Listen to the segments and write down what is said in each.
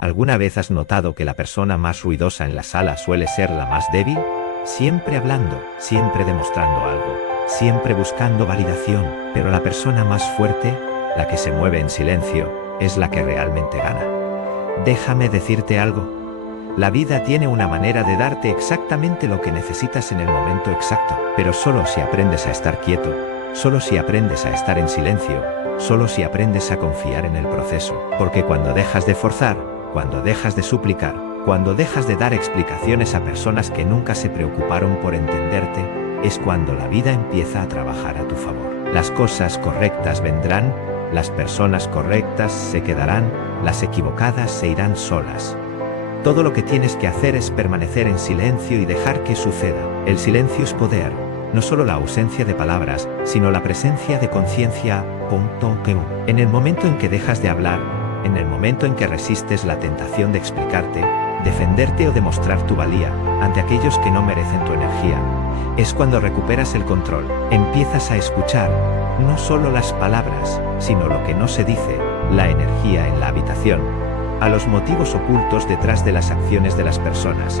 ¿Alguna vez has notado que la persona más ruidosa en la sala suele ser la más débil? Siempre hablando, siempre demostrando algo, siempre buscando validación, pero la persona más fuerte, la que se mueve en silencio, es la que realmente gana. Déjame decirte algo. La vida tiene una manera de darte exactamente lo que necesitas en el momento exacto, pero solo si aprendes a estar quieto, solo si aprendes a estar en silencio, solo si aprendes a confiar en el proceso, porque cuando dejas de forzar, cuando dejas de suplicar, cuando dejas de dar explicaciones a personas que nunca se preocuparon por entenderte, es cuando la vida empieza a trabajar a tu favor. Las cosas correctas vendrán, las personas correctas se quedarán, las equivocadas se irán solas. Todo lo que tienes que hacer es permanecer en silencio y dejar que suceda. El silencio es poder, no solo la ausencia de palabras, sino la presencia de conciencia. En el momento en que dejas de hablar, en el momento en que resistes la tentación de explicarte, defenderte o demostrar tu valía ante aquellos que no merecen tu energía, es cuando recuperas el control. Empiezas a escuchar, no solo las palabras, sino lo que no se dice, la energía en la habitación, a los motivos ocultos detrás de las acciones de las personas,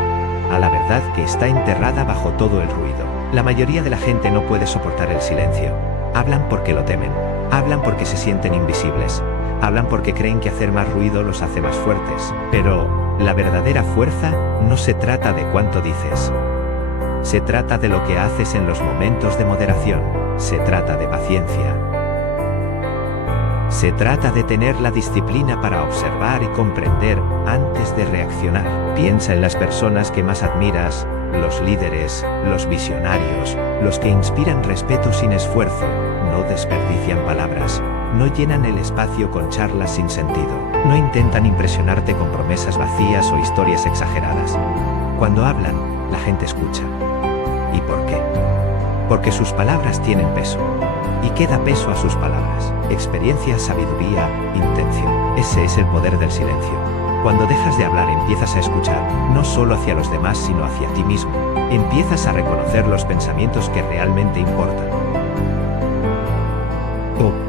a la verdad que está enterrada bajo todo el ruido. La mayoría de la gente no puede soportar el silencio. Hablan porque lo temen, hablan porque se sienten invisibles, hablan porque creen que hacer más ruido los hace más fuertes. Pero la verdadera fuerza no se trata de cuánto dices. Se trata de lo que haces en los momentos de moderación. Se trata de paciencia. Se trata de tener la disciplina para observar y comprender antes de reaccionar. Piensa en las personas que más admiras, los líderes, los visionarios, los que inspiran respeto sin esfuerzo, no desperdician palabras, no llenan el espacio con charlas sin sentido, no intentan impresionarte con promesas vacías o historias exageradas. Cuando hablan, la gente escucha. ¿Y por qué? Porque sus palabras tienen peso. Y queda peso a sus palabras. Experiencia, sabiduría, intención. Ese es el poder del silencio. Cuando dejas de hablar empiezas a escuchar, no solo hacia los demás sino hacia ti mismo. Empiezas a reconocer los pensamientos que realmente importan.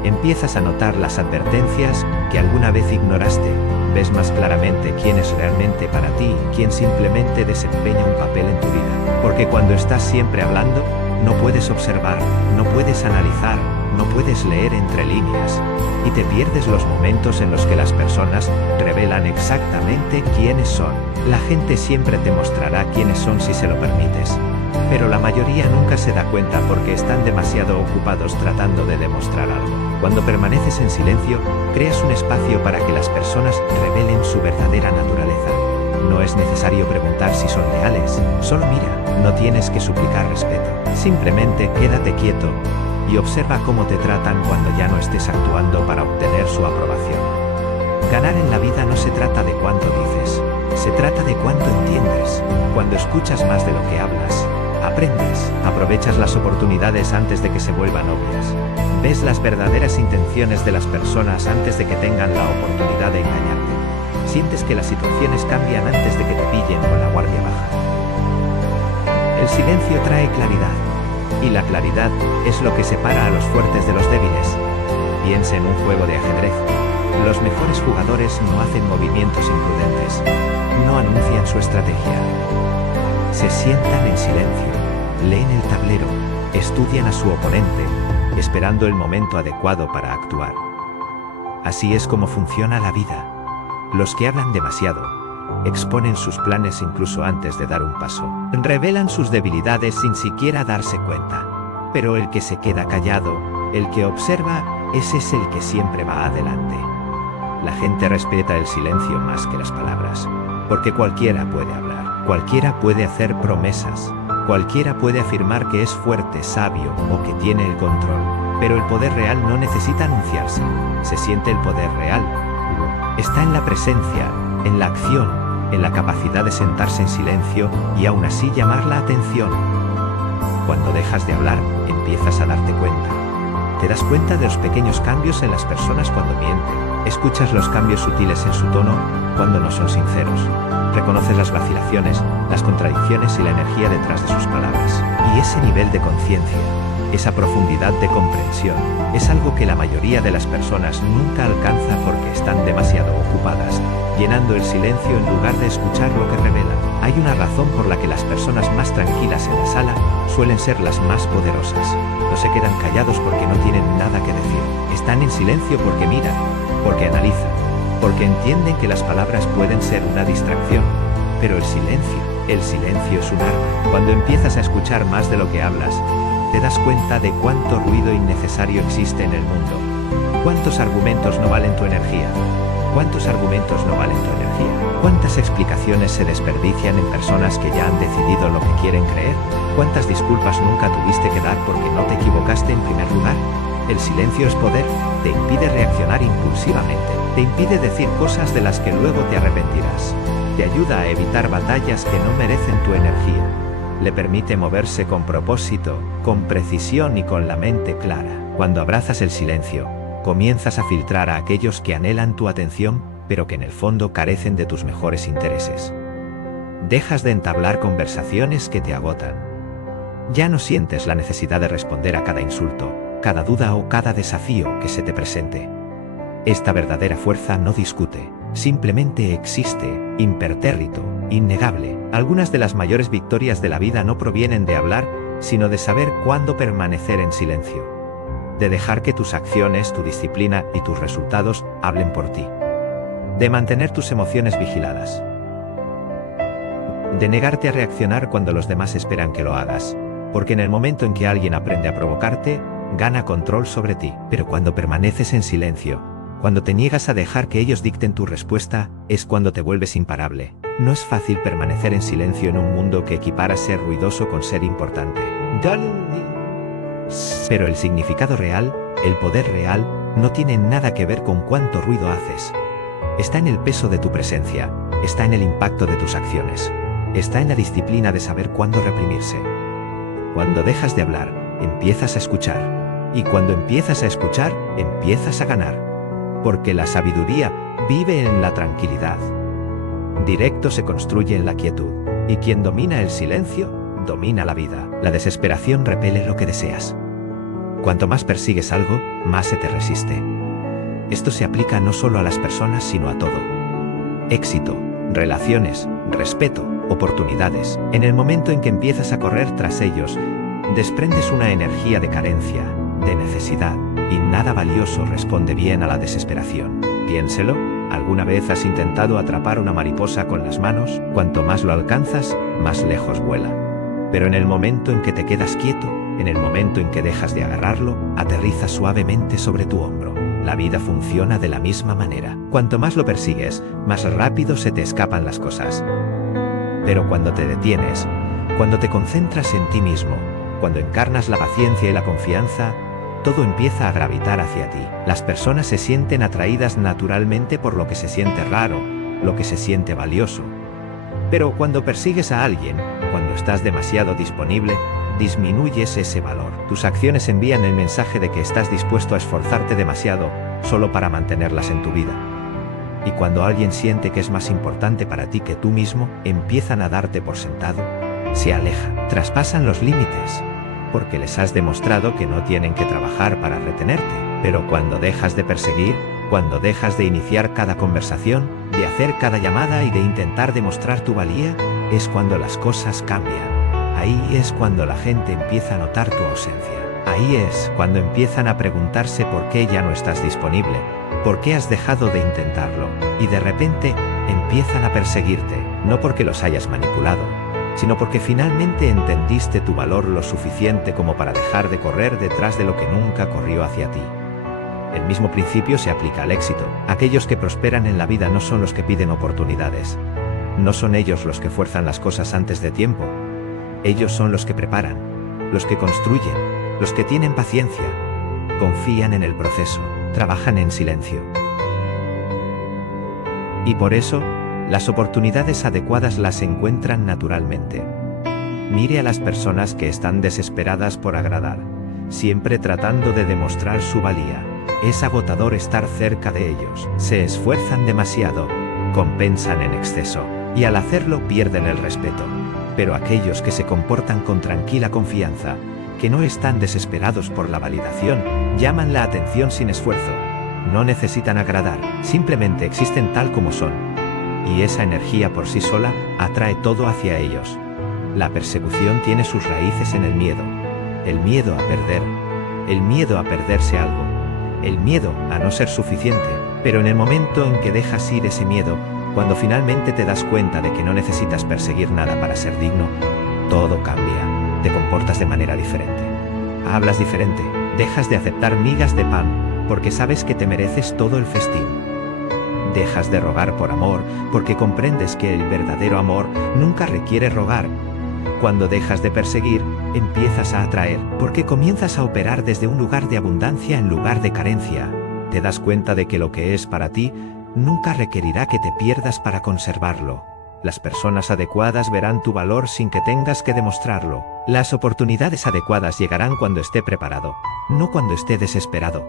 Empiezas a notar las advertencias que alguna vez ignoraste. Ves más claramente quién es realmente para ti y quién simplemente desempeña un papel en tu vida. Porque cuando estás siempre hablando, no puedes observar, no puedes analizar, no puedes leer entre líneas, y te pierdes los momentos en los que las personas revelan exactamente quiénes son. La gente siempre te mostrará quiénes son si se lo permites, pero la mayoría nunca se da cuenta porque están demasiado ocupados tratando de demostrar algo. Cuando permaneces en silencio, creas un espacio para que las personas revelen su verdadera naturaleza. No es necesario preguntar si son leales, solo mira, no tienes que suplicar respeto. Simplemente quédate quieto y observa cómo te tratan cuando ya no estés actuando para obtener su aprobación. Ganar en la vida no se trata de cuánto dices, se trata de cuánto entiendes. Cuando escuchas más de lo que hablas, aprendes, aprovechas las oportunidades antes de que se vuelvan obvias. Ves las verdaderas intenciones de las personas antes de que tengan la oportunidad de engañarte. Sientes que las situaciones cambian antes de que te pillen con la guardia baja. El silencio trae claridad, y la claridad es lo que separa a los fuertes de los débiles. Piensa en un juego de ajedrez. Los mejores jugadores no hacen movimientos imprudentes, no anuncian su estrategia. Se sientan en silencio, leen el tablero, estudian a su oponente, esperando el momento adecuado para actuar. Así es como funciona la vida. Los que hablan demasiado, exponen sus planes incluso antes de dar un paso. Revelan sus debilidades sin siquiera darse cuenta. Pero el que se queda callado, el que observa, ese es el que siempre va adelante. La gente respeta el silencio más que las palabras, porque cualquiera puede hablar, cualquiera puede hacer promesas, cualquiera puede afirmar que es fuerte, sabio o que tiene el control. Pero el poder real no necesita anunciarse. Se siente el poder real. Está en la presencia, en la acción, en la capacidad de sentarse en silencio y aún así llamar la atención. Cuando dejas de hablar, empiezas a darte cuenta. Te das cuenta de los pequeños cambios en las personas cuando mienten. Escuchas los cambios sutiles en su tono cuando no son sinceros. Reconoces las vacilaciones, las contradicciones y la energía detrás de sus palabras. Y ese nivel de conciencia esa profundidad de comprensión, es algo que la mayoría de las personas nunca alcanza porque están demasiado ocupadas, llenando el silencio en lugar de escuchar lo que revela. Hay una razón por la que las personas más tranquilas en la sala suelen ser las más poderosas. No se quedan callados porque no tienen nada que decir. Están en silencio porque miran, porque analizan, porque entienden que las palabras pueden ser una distracción. Pero el silencio es un arma. Cuando empiezas a escuchar más de lo que hablas, te das cuenta de cuánto ruido innecesario existe en el mundo. ¿Cuántos argumentos no valen tu energía? ¿Cuántos argumentos no valen tu energía? ¿Cuántas explicaciones se desperdician en personas que ya han decidido lo que quieren creer? ¿Cuántas disculpas nunca tuviste que dar porque no te equivocaste en primer lugar? El silencio es poder, te impide reaccionar impulsivamente, te impide decir cosas de las que luego te arrepentirás, te ayuda a evitar batallas que no merecen tu energía, le permite moverse con propósito, con precisión y con la mente clara. Cuando abrazas el silencio, comienzas a filtrar a aquellos que anhelan tu atención, pero que en el fondo carecen de tus mejores intereses. Dejas de entablar conversaciones que te agotan. Ya no sientes la necesidad de responder a cada insulto, cada duda o cada desafío que se te presente. Esta verdadera fuerza no discute, simplemente existe, impertérrito, innegable. Algunas de las mayores victorias de la vida no provienen de hablar, sino de saber cuándo permanecer en silencio. De dejar que tus acciones, tu disciplina y tus resultados hablen por ti. De mantener tus emociones vigiladas. De negarte a reaccionar cuando los demás esperan que lo hagas. Porque en el momento en que alguien aprende a provocarte, gana control sobre ti. Pero cuando permaneces en silencio, cuando te niegas a dejar que ellos dicten tu respuesta, es cuando te vuelves imparable. No es fácil permanecer en silencio en un mundo que equipara ser ruidoso con ser importante. Pero el significado real, el poder real, no tiene nada que ver con cuánto ruido haces. Está en el peso de tu presencia, está en el impacto de tus acciones, está en la disciplina de saber cuándo reprimirse. Cuando dejas de hablar, empiezas a escuchar. Y cuando empiezas a escuchar, empiezas a ganar. Porque la sabiduría vive en la tranquilidad. Directo se construye en la quietud. Y quien domina el silencio, domina la vida. La desesperación repele lo que deseas. Cuanto más persigues algo, más se te resiste. Esto se aplica no solo a las personas, sino a todo. Éxito, relaciones, respeto, oportunidades. En el momento en que empiezas a correr tras ellos, desprendes una energía de carencia, de necesidad, y nada valioso responde bien a la desesperación. Piénselo, ¿alguna vez has intentado atrapar una mariposa con las manos? Cuanto más lo alcanzas, más lejos vuela. Pero en el momento en que te quedas quieto, en el momento en que dejas de agarrarlo, aterriza suavemente sobre tu hombro. La vida funciona de la misma manera. Cuanto más lo persigues, más rápido se te escapan las cosas. Pero cuando te detienes, cuando te concentras en ti mismo, cuando encarnas la paciencia y la confianza, todo empieza a gravitar hacia ti. Las personas se sienten atraídas naturalmente por lo que se siente raro, lo que se siente valioso. Pero cuando persigues a alguien, cuando estás demasiado disponible, disminuyes ese valor. Tus acciones envían el mensaje de que estás dispuesto a esforzarte demasiado solo para mantenerlas en tu vida. Y cuando alguien siente que es más importante para ti que tú mismo, empiezan a darte por sentado, se alejan, traspasan los límites, porque les has demostrado que no tienen que trabajar para retenerte. Pero cuando dejas de perseguir, cuando dejas de iniciar cada conversación, de hacer cada llamada y de intentar demostrar tu valía, es cuando las cosas cambian. Ahí es cuando la gente empieza a notar tu ausencia. Ahí es cuando empiezan a preguntarse por qué ya no estás disponible, por qué has dejado de intentarlo, y de repente empiezan a perseguirte, no porque los hayas manipulado, sino porque finalmente entendiste tu valor lo suficiente como para dejar de correr detrás de lo que nunca corrió hacia ti. El mismo principio se aplica al éxito. Aquellos que prosperan en la vida no son los que piden oportunidades. No son ellos los que fuerzan las cosas antes de tiempo. Ellos son los que preparan, los que construyen, los que tienen paciencia, confían en el proceso, trabajan en silencio. Y por eso, las oportunidades adecuadas las encuentran naturalmente. Mire a las personas que están desesperadas por agradar, siempre tratando de demostrar su valía. Es agotador estar cerca de ellos. Se esfuerzan demasiado, compensan en exceso, y al hacerlo pierden el respeto. Pero aquellos que se comportan con tranquila confianza, que no están desesperados por la validación, llaman la atención sin esfuerzo. No necesitan agradar, simplemente existen tal como son. Y esa energía por sí sola atrae todo hacia ellos. La persecución tiene sus raíces en el miedo a perder, el miedo a perderse algo, el miedo a no ser suficiente. Pero en el momento en que dejas ir ese miedo, cuando finalmente te das cuenta de que no necesitas perseguir nada para ser digno, todo cambia, te comportas de manera diferente. Hablas diferente, dejas de aceptar migas de pan, porque sabes que te mereces todo el festín. Dejas de rogar por amor, porque comprendes que el verdadero amor nunca requiere rogar. Cuando dejas de perseguir, empiezas a atraer, porque comienzas a operar desde un lugar de abundancia en lugar de carencia. Te das cuenta de que lo que es para ti nunca requerirá que te pierdas para conservarlo. Las personas adecuadas verán tu valor sin que tengas que demostrarlo. Las oportunidades adecuadas llegarán cuando esté preparado, no cuando esté desesperado.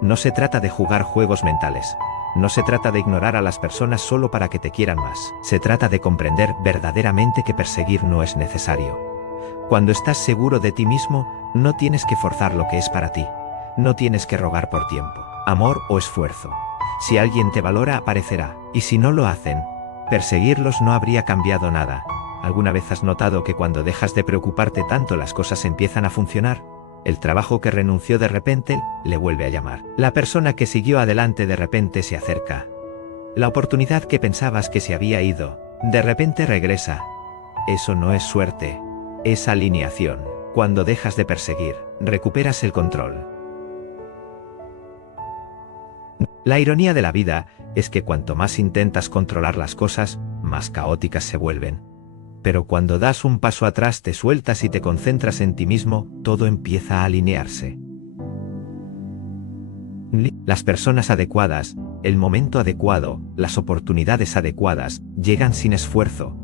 No se trata de jugar juegos mentales. No se trata de ignorar a las personas solo para que te quieran más. Se trata de comprender verdaderamente que perseguir no es necesario. Cuando estás seguro de ti mismo, no tienes que forzar lo que es para ti. No tienes que rogar por tiempo, amor o esfuerzo. Si alguien te valora, aparecerá. Y si no lo hacen, perseguirlos no habría cambiado nada. ¿Alguna vez has notado que cuando dejas de preocuparte tanto las cosas empiezan a funcionar? El trabajo que renunció de repente le vuelve a llamar. La persona que siguió adelante de repente se acerca. La oportunidad que pensabas que se había ido, de repente regresa. Eso no es suerte, es alineación. Cuando dejas de perseguir, recuperas el control. La ironía de la vida es que cuanto más intentas controlar las cosas, más caóticas se vuelven. Pero cuando das un paso atrás, te sueltas y te concentras en ti mismo, todo empieza a alinearse. Las personas adecuadas, el momento adecuado, las oportunidades adecuadas, llegan sin esfuerzo.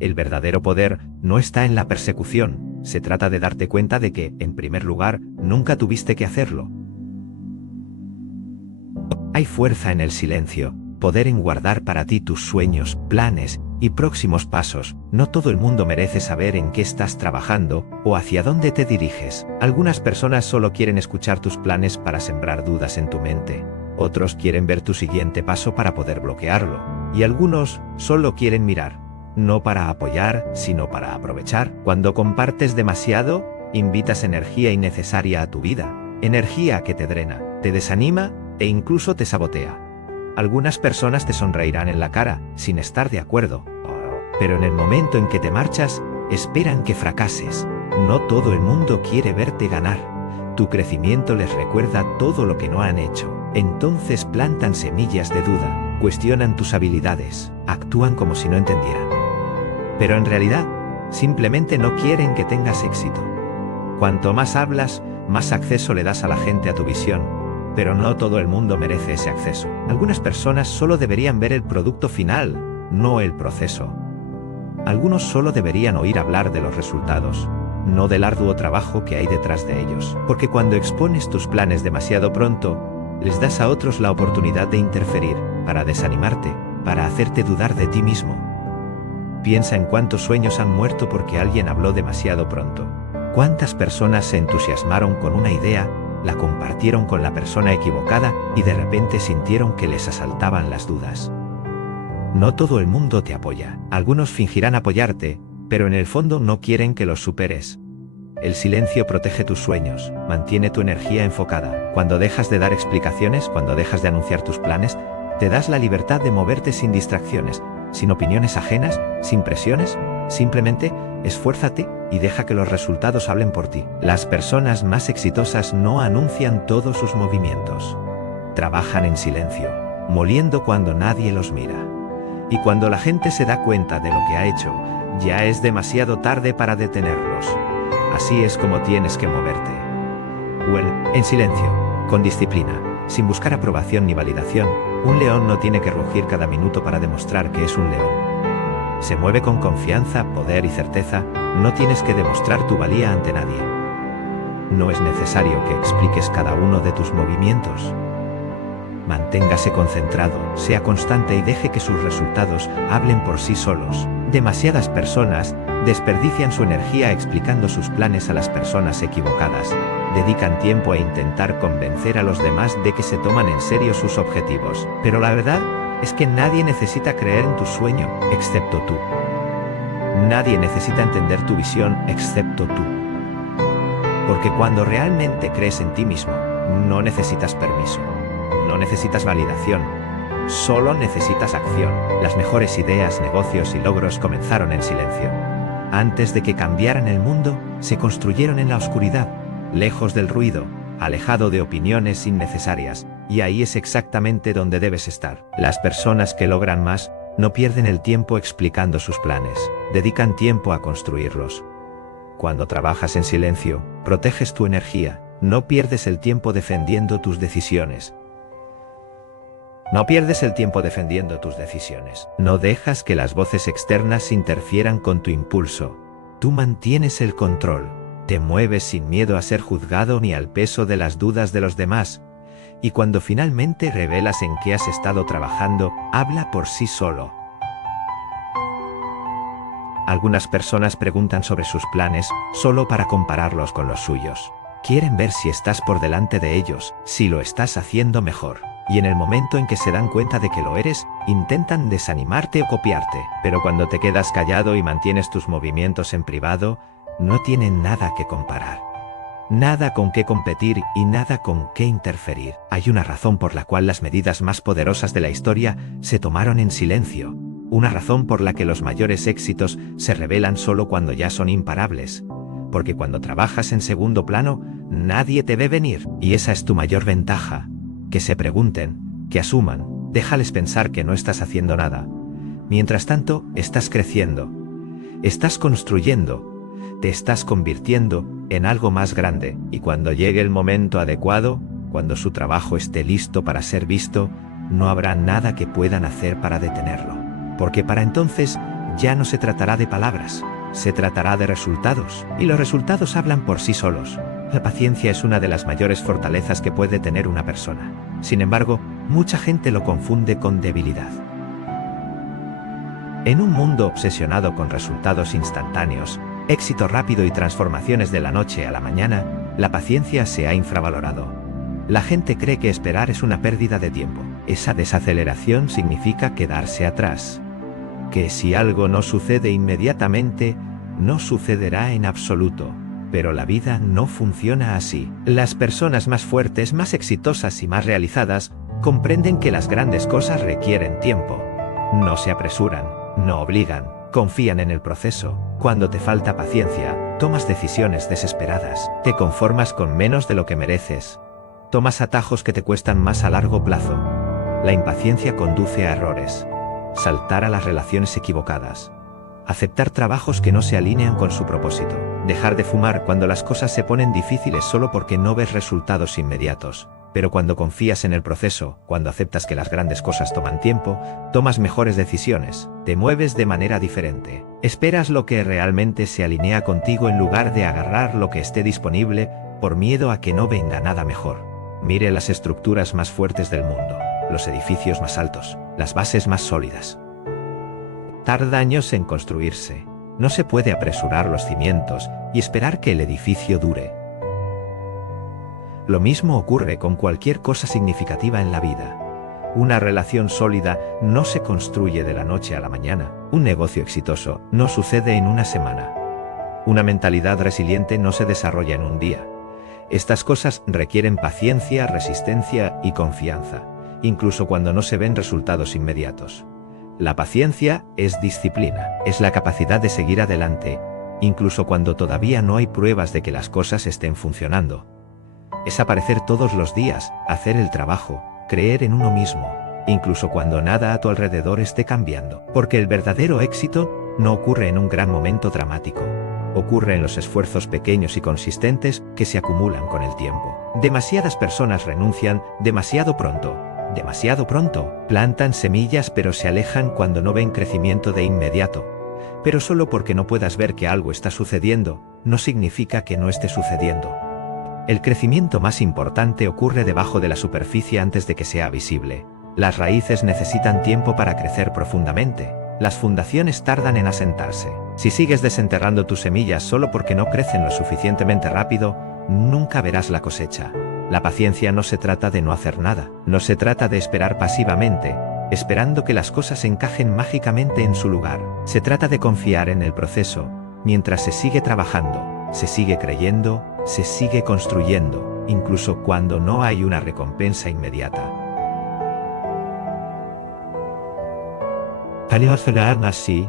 El verdadero poder no está en la persecución, se trata de darte cuenta de que, en primer lugar, nunca tuviste que hacerlo. Hay fuerza en el silencio, poder en guardar para ti tus sueños, planes y próximos pasos. No todo el mundo merece saber en qué estás trabajando o hacia dónde te diriges. Algunas personas solo quieren escuchar tus planes para sembrar dudas en tu mente. Otros quieren ver tu siguiente paso para poder bloquearlo. Y algunos solo quieren mirar, no para apoyar, sino para aprovechar. Cuando compartes demasiado, invitas energía innecesaria a tu vida. Energía que te drena, te desanima e incluso te sabotea. Algunas personas te sonreirán en la cara, sin estar de acuerdo. Pero en el momento en que te marchas, esperan que fracases. No todo el mundo quiere verte ganar. Tu crecimiento les recuerda todo lo que no han hecho. Entonces plantan semillas de duda, cuestionan tus habilidades, actúan como si no entendieran. Pero en realidad, simplemente no quieren que tengas éxito. Cuanto más hablas, más acceso le das a la gente a tu visión. Pero no todo el mundo merece ese acceso. Algunas personas solo deberían ver el producto final, no el proceso. Algunos solo deberían oír hablar de los resultados, no del arduo trabajo que hay detrás de ellos. Porque cuando expones tus planes demasiado pronto, les das a otros la oportunidad de interferir, para desanimarte, para hacerte dudar de ti mismo. Piensa en cuántos sueños han muerto porque alguien habló demasiado pronto. ¿Cuántas personas se entusiasmaron con una idea, la compartieron con la persona equivocada y de repente sintieron que les asaltaban las dudas? No todo el mundo te apoya. Algunos fingirán apoyarte, pero en el fondo no quieren que los superes. El silencio protege tus sueños, mantiene tu energía enfocada. Cuando dejas de dar explicaciones, cuando dejas de anunciar tus planes, te das la libertad de moverte sin distracciones, sin opiniones ajenas, sin presiones. Simplemente, esfuérzate y deja que los resultados hablen por ti. Las personas más exitosas no anuncian todos sus movimientos. Trabajan en silencio, moliendo cuando nadie los mira. Y cuando la gente se da cuenta de lo que ha hecho, ya es demasiado tarde para detenerlos. Así es como tienes que moverte. En silencio, con disciplina, sin buscar aprobación ni validación. Un león no tiene que rugir cada minuto para demostrar que es un león. Se mueve con confianza, poder y certeza. No tienes que demostrar tu valía ante nadie. No es necesario que expliques cada uno de tus movimientos. Manténgase concentrado, sea constante y deje que sus resultados hablen por sí solos. Demasiadas personas Desperdician su energía explicando sus planes a las personas equivocadas. Dedican tiempo a intentar convencer a los demás de que se toman en serio sus objetivos. Pero la verdad es que nadie necesita creer en tu sueño, excepto tú. Nadie necesita entender tu visión, excepto tú. Porque cuando realmente crees en ti mismo, no necesitas permiso. No necesitas validación. Solo necesitas acción. Las mejores ideas, negocios y logros comenzaron en silencio. Antes de que cambiaran el mundo, se construyeron en la oscuridad, lejos del ruido, alejado de opiniones innecesarias, y ahí es exactamente donde debes estar. Las personas que logran más no pierden el tiempo explicando sus planes, dedican tiempo a construirlos. Cuando trabajas en silencio, proteges tu energía, no pierdes el tiempo defendiendo tus decisiones. No pierdes el tiempo defendiendo tus decisiones. No dejas que las voces externas interfieran con tu impulso. Tú mantienes el control. Te mueves sin miedo a ser juzgado ni al peso de las dudas de los demás. Y cuando finalmente revelas en qué has estado trabajando, habla por sí solo. Algunas personas preguntan sobre sus planes solo para compararlos con los suyos. Quieren ver si estás por delante de ellos, si lo estás haciendo mejor. Y en el momento en que se dan cuenta de que lo eres, intentan desanimarte o copiarte. Pero cuando te quedas callado y mantienes tus movimientos en privado, no tienen nada que comparar. Nada con qué competir y nada con qué interferir. Hay una razón por la cual las medidas más poderosas de la historia se tomaron en silencio. Una razón por la que los mayores éxitos se revelan solo cuando ya son imparables. Porque cuando trabajas en segundo plano, nadie te ve venir. Y esa es tu mayor ventaja. Que se pregunten, que asuman, déjales pensar que no estás haciendo nada. Mientras tanto, estás creciendo, estás construyendo, te estás convirtiendo en algo más grande, y cuando llegue el momento adecuado, cuando su trabajo esté listo para ser visto, no habrá nada que puedan hacer para detenerlo. Porque para entonces ya no se tratará de palabras, se tratará de resultados, y los resultados hablan por sí solos. La paciencia es una de las mayores fortalezas que puede tener una persona. Sin embargo, mucha gente lo confunde con debilidad. En un mundo obsesionado con resultados instantáneos, éxito rápido y transformaciones de la noche a la mañana, la paciencia se ha infravalorado. La gente cree que esperar es una pérdida de tiempo. Esa desaceleración significa quedarse atrás. Que si algo no sucede inmediatamente, no sucederá en absoluto. Pero la vida no funciona así. Las personas más fuertes, más exitosas y más realizadas comprenden que las grandes cosas requieren tiempo. No se apresuran, no obligan, confían en el proceso. Cuando te falta paciencia, tomas decisiones desesperadas, te conformas con menos de lo que mereces. Tomas atajos que te cuestan más a largo plazo. La impaciencia conduce a errores. Saltar a las relaciones equivocadas. Aceptar trabajos que no se alinean con su propósito. Dejar de fumar cuando las cosas se ponen difíciles solo porque no ves resultados inmediatos. Pero cuando confías en el proceso, cuando aceptas que las grandes cosas toman tiempo, tomas mejores decisiones, te mueves de manera diferente. Esperas lo que realmente se alinea contigo en lugar de agarrar lo que esté disponible por miedo a que no venga nada mejor. Mire las estructuras más fuertes del mundo, los edificios más altos, las bases más sólidas. Tarda años en construirse. No se puede apresurar los cimientos y esperar que el edificio dure. Lo mismo ocurre con cualquier cosa significativa en la vida. Una relación sólida no se construye de la noche a la mañana. Un negocio exitoso no sucede en una semana. Una mentalidad resiliente no se desarrolla en un día. Estas cosas requieren paciencia, resistencia y confianza, incluso cuando no se ven resultados inmediatos. La paciencia es disciplina, es la capacidad de seguir adelante, incluso cuando todavía no hay pruebas de que las cosas estén funcionando. Es aparecer todos los días, hacer el trabajo, creer en uno mismo, incluso cuando nada a tu alrededor esté cambiando. Porque el verdadero éxito no ocurre en un gran momento dramático. Ocurre en los esfuerzos pequeños y consistentes que se acumulan con el tiempo. Demasiadas personas renuncian demasiado pronto. Demasiado pronto. Plantan semillas pero se alejan cuando no ven crecimiento de inmediato. Pero solo porque no puedas ver que algo está sucediendo, no significa que no esté sucediendo. El crecimiento más importante ocurre debajo de la superficie antes de que sea visible. Las raíces necesitan tiempo para crecer profundamente. Las fundaciones tardan en asentarse. Si sigues desenterrando tus semillas solo porque no crecen lo suficientemente rápido, nunca verás la cosecha. La paciencia no se trata de no hacer nada, no se trata de esperar pasivamente, esperando que las cosas encajen mágicamente en su lugar. Se trata de confiar en el proceso, mientras se sigue trabajando, se sigue creyendo, se sigue construyendo, incluso cuando no hay una recompensa inmediata. Así,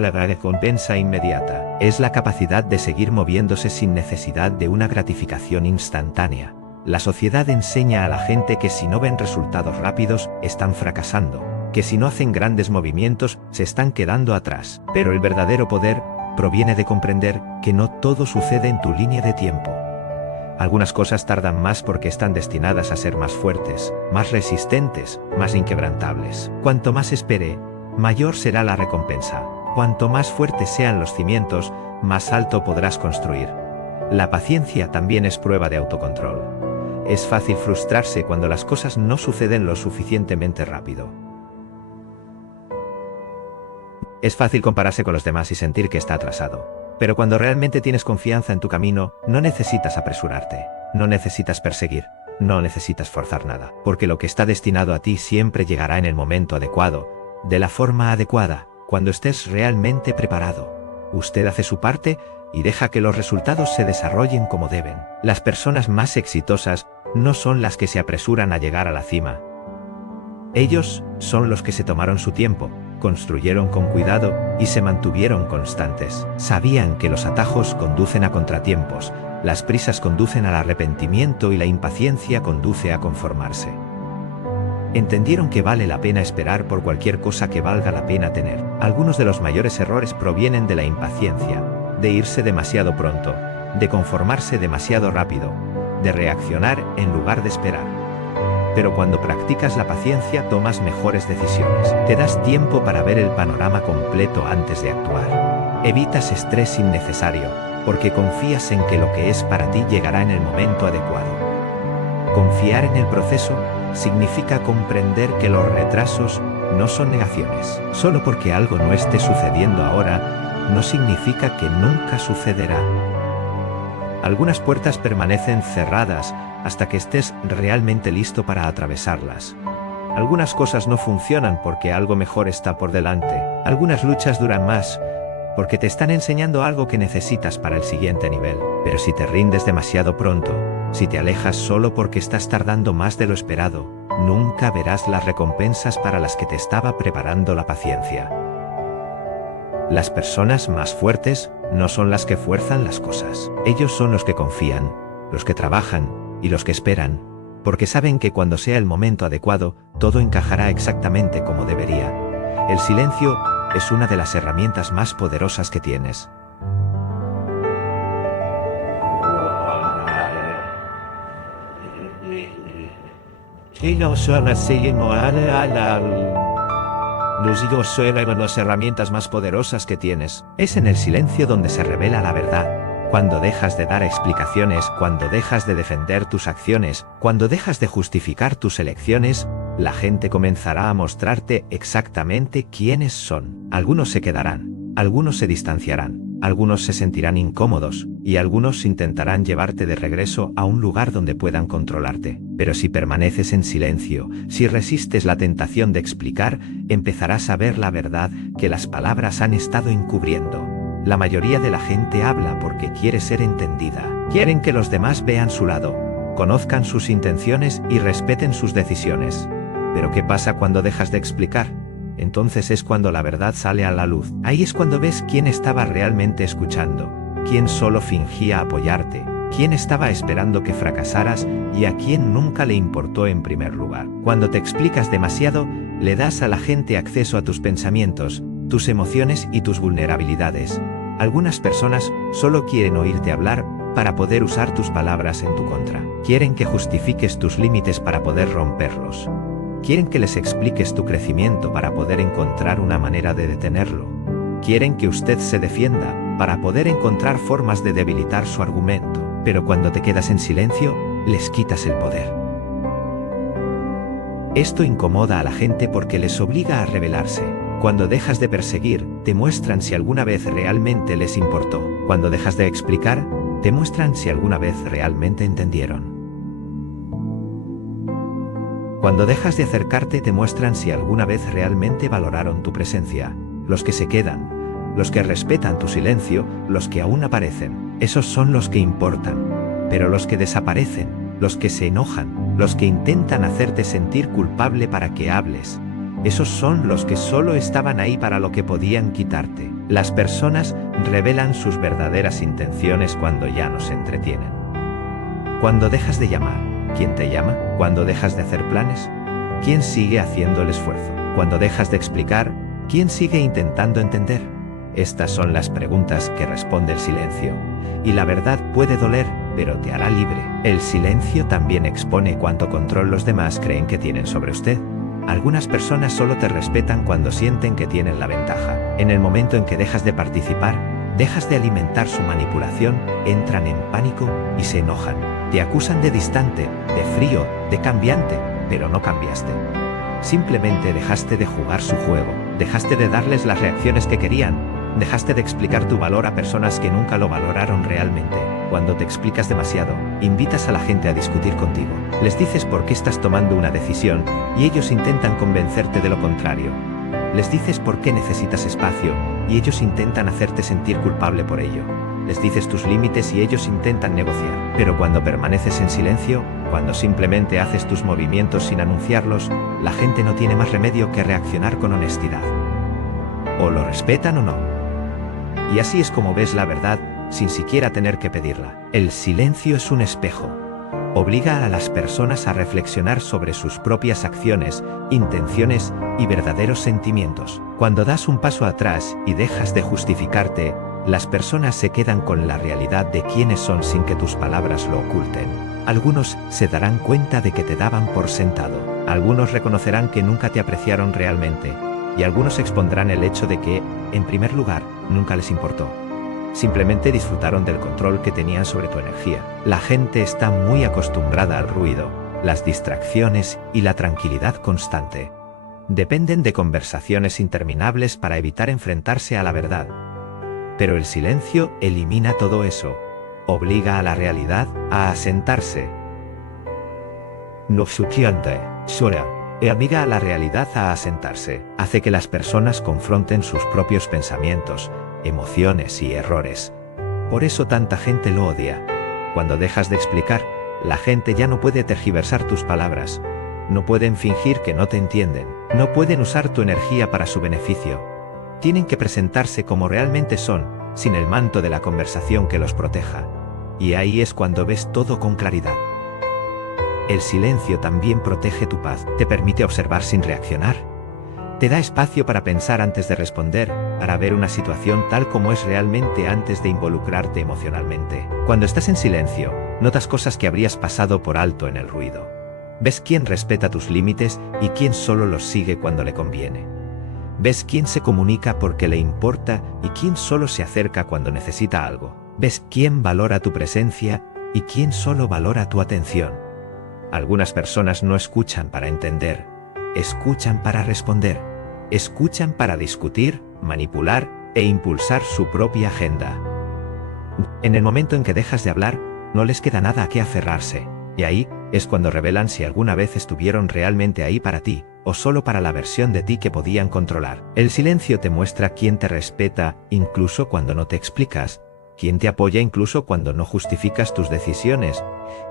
la recompensa inmediata es la capacidad de seguir moviéndose sin necesidad de una gratificación instantánea. La sociedad enseña a la gente que si no ven resultados rápidos, están fracasando, que si no hacen grandes movimientos, se están quedando atrás. Pero el verdadero poder proviene de comprender que no todo sucede en tu línea de tiempo. Algunas cosas tardan más porque están destinadas a ser más fuertes, más resistentes, más inquebrantables. Cuanto más espere, mayor será la recompensa. Cuanto más fuertes sean los cimientos, más alto podrás construir. La paciencia también es prueba de autocontrol. Es fácil frustrarse cuando las cosas no suceden lo suficientemente rápido. Es fácil compararse con los demás y sentir que está atrasado. Pero cuando realmente tienes confianza en tu camino, no necesitas apresurarte, no necesitas perseguir, no necesitas forzar nada, porque lo que está destinado a ti siempre llegará en el momento adecuado, de la forma adecuada, cuando estés realmente preparado. Usted hace su parte y deja que los resultados se desarrollen como deben. Las personas más exitosas no son las que se apresuran a llegar a la cima. Ellos son los que se tomaron su tiempo, construyeron con cuidado y se mantuvieron constantes. Sabían que los atajos conducen a contratiempos, las prisas conducen al arrepentimiento y la impaciencia conduce a conformarse. Entendieron que vale la pena esperar por cualquier cosa que valga la pena tener. Algunos de los mayores errores provienen de la impaciencia, de irse demasiado pronto, de conformarse demasiado rápido, de reaccionar en lugar de esperar. Pero cuando practicas la paciencia tomas mejores decisiones. Te das tiempo para ver el panorama completo antes de actuar. Evitas estrés innecesario, porque confías en que lo que es para ti llegará en el momento adecuado. Confiar en el proceso significa comprender que los retrasos no son negaciones. Solo porque algo no esté sucediendo ahora, no significa que nunca sucederá. Algunas puertas permanecen cerradas hasta que estés realmente listo para atravesarlas. Algunas cosas no funcionan porque algo mejor está por delante. Algunas luchas duran más porque te están enseñando algo que necesitas para el siguiente nivel. Pero si te rindes demasiado pronto, si te alejas solo porque estás tardando más de lo esperado, nunca verás las recompensas para las que te estaba preparando la paciencia. Las personas más fuertes no son las que fuerzan las cosas. Ellos son los que confían, los que trabajan y los que esperan, porque saben que cuando sea el momento adecuado, todo encajará exactamente como debería. El silencio es una de las herramientas más poderosas que tienes. Las herramientas más poderosas que tienes. Es en el silencio donde se revela la verdad. Cuando dejas de dar explicaciones, cuando dejas de defender tus acciones, cuando dejas de justificar tus elecciones, la gente comenzará a mostrarte exactamente quiénes son. Algunos se quedarán, algunos se distanciarán, algunos se sentirán incómodos, y algunos intentarán llevarte de regreso a un lugar donde puedan controlarte. Pero si permaneces en silencio, si resistes la tentación de explicar, empezarás a ver la verdad que las palabras han estado encubriendo. La mayoría de la gente habla porque quiere ser entendida. Quieren que los demás vean su lado, conozcan sus intenciones y respeten sus decisiones. Pero ¿qué pasa cuando dejas de explicar? Entonces es cuando la verdad sale a la luz. Ahí es cuando ves quién estaba realmente escuchando, quién solo fingía apoyarte, quién estaba esperando que fracasaras y a quién nunca le importó en primer lugar. Cuando te explicas demasiado, le das a la gente acceso a tus pensamientos, tus emociones y tus vulnerabilidades. Algunas personas solo quieren oírte hablar para poder usar tus palabras en tu contra. Quieren que justifiques tus límites para poder romperlos. Quieren que les expliques tu crecimiento para poder encontrar una manera de detenerlo. Quieren que usted se defienda para poder encontrar formas de debilitar su argumento. Pero cuando te quedas en silencio, les quitas el poder. Esto incomoda a la gente porque les obliga a rebelarse. Cuando dejas de perseguir, te muestran si alguna vez realmente les importó. Cuando dejas de explicar, te muestran si alguna vez realmente entendieron. Cuando dejas de acercarte, te muestran si alguna vez realmente valoraron tu presencia. Los que se quedan, los que respetan tu silencio, los que aún aparecen, esos son los que importan. Pero los que desaparecen, los que se enojan, los que intentan hacerte sentir culpable para que hables, esos son los que solo estaban ahí para lo que podían quitarte. Las personas revelan sus verdaderas intenciones cuando ya no se entretienen. Cuando dejas de llamar, ¿quién te llama? Cuando dejas de hacer planes, ¿quién sigue haciendo el esfuerzo? Cuando dejas de explicar, ¿quién sigue intentando entender? Estas son las preguntas que responde el silencio. Y la verdad puede doler, pero te hará libre. El silencio también expone cuánto control los demás creen que tienen sobre usted. Algunas personas solo te respetan cuando sienten que tienen la ventaja. En el momento en que dejas de participar, dejas de alimentar su manipulación, entran en pánico y se enojan. Te acusan de distante, de frío, de cambiante, pero no cambiaste. Simplemente dejaste de jugar su juego, dejaste de darles las reacciones que querían, dejaste de explicar tu valor a personas que nunca lo valoraron realmente. Cuando te explicas demasiado, invitas a la gente a discutir contigo. Les dices por qué estás tomando una decisión y ellos intentan convencerte de lo contrario. Les dices por qué necesitas espacio y ellos intentan hacerte sentir culpable por ello. Les dices tus límites y ellos intentan negociar. Pero cuando permaneces en silencio, cuando simplemente haces tus movimientos sin anunciarlos, la gente no tiene más remedio que reaccionar con honestidad. O lo respetan o no. Y así es como ves la verdad, sin siquiera tener que pedirla. El silencio es un espejo. Obliga a las personas a reflexionar sobre sus propias acciones, intenciones y verdaderos sentimientos. Cuando das un paso atrás y dejas de justificarte, las personas se quedan con la realidad de quiénes son sin que tus palabras lo oculten. Algunos se darán cuenta de que te daban por sentado. Algunos reconocerán que nunca te apreciaron realmente. Y algunos expondrán el hecho de que, en primer lugar, nunca les importó. Simplemente disfrutaron del control que tenían sobre tu energía. La gente está muy acostumbrada al ruido, las distracciones y la tranquilidad constante. Dependen de conversaciones interminables para evitar enfrentarse a la verdad. Pero el silencio elimina todo eso. Obliga a la realidad a asentarse. No suficiente, sola. Obliga a la realidad a asentarse. Hace que las personas confronten sus propios pensamientos, emociones y errores. Por eso tanta gente lo odia. Cuando dejas de explicar, la gente ya no puede tergiversar tus palabras. No pueden fingir que no te entienden. No pueden usar tu energía para su beneficio. Tienen que presentarse como realmente son, sin el manto de la conversación que los proteja. Y ahí es cuando ves todo con claridad. El silencio también protege tu paz, te permite observar sin reaccionar. Te da espacio para pensar antes de responder, para ver una situación tal como es realmente antes de involucrarte emocionalmente. Cuando estás en silencio, notas cosas que habrías pasado por alto en el ruido. Ves quién respeta tus límites y quién solo los sigue cuando le conviene. Ves quién se comunica porque le importa y quién solo se acerca cuando necesita algo. Ves quién valora tu presencia y quién solo valora tu atención. Algunas personas no escuchan para entender, escuchan para responder, escuchan para discutir, manipular e impulsar su propia agenda. En el momento en que dejas de hablar, no les queda nada a qué aferrarse, y ahí es cuando revelan si alguna vez estuvieron realmente ahí para ti, o solo para la versión de ti que podían controlar. El silencio te muestra quién te respeta, incluso cuando no te explicas, quién te apoya incluso cuando no justificas tus decisiones,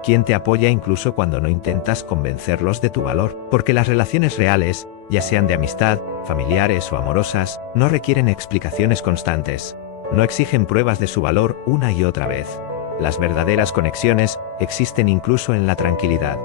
quién te apoya incluso cuando no intentas convencerlos de tu valor, porque las relaciones reales, ya sean de amistad, familiares o amorosas, no requieren explicaciones constantes, no exigen pruebas de su valor una y otra vez. Las verdaderas conexiones existen incluso en la tranquilidad.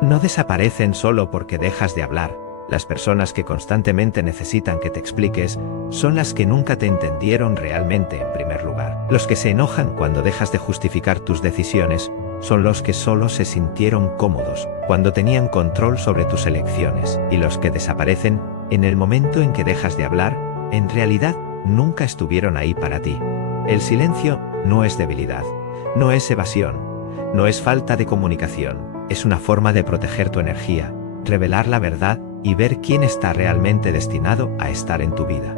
No desaparecen solo porque dejas de hablar. Las personas que constantemente necesitan que te expliques son las que nunca te entendieron realmente en primer lugar. Los que se enojan cuando dejas de justificar tus decisiones son los que solo se sintieron cómodos cuando tenían control sobre tus elecciones. Y los que desaparecen en el momento en que dejas de hablar, en realidad nunca estuvieron ahí para ti. El silencio no es debilidad, no es evasión, no es falta de comunicación. Es una forma de proteger tu energía, revelar la verdad y ver quién está realmente destinado a estar en tu vida.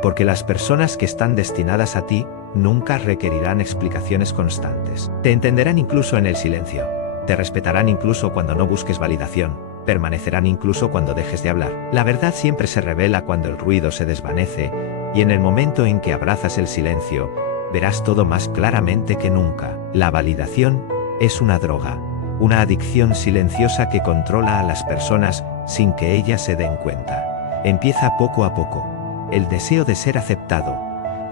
Porque las personas que están destinadas a ti nunca requerirán explicaciones constantes. Te entenderán incluso en el silencio. Te respetarán incluso cuando no busques validación. Permanecerán incluso cuando dejes de hablar. La verdad siempre se revela cuando el ruido se desvanece, y en el momento en que abrazas el silencio, verás todo más claramente que nunca. La validación es una droga, una adicción silenciosa que controla a las personas sin que ellas se den cuenta. Empieza poco a poco. El deseo de ser aceptado,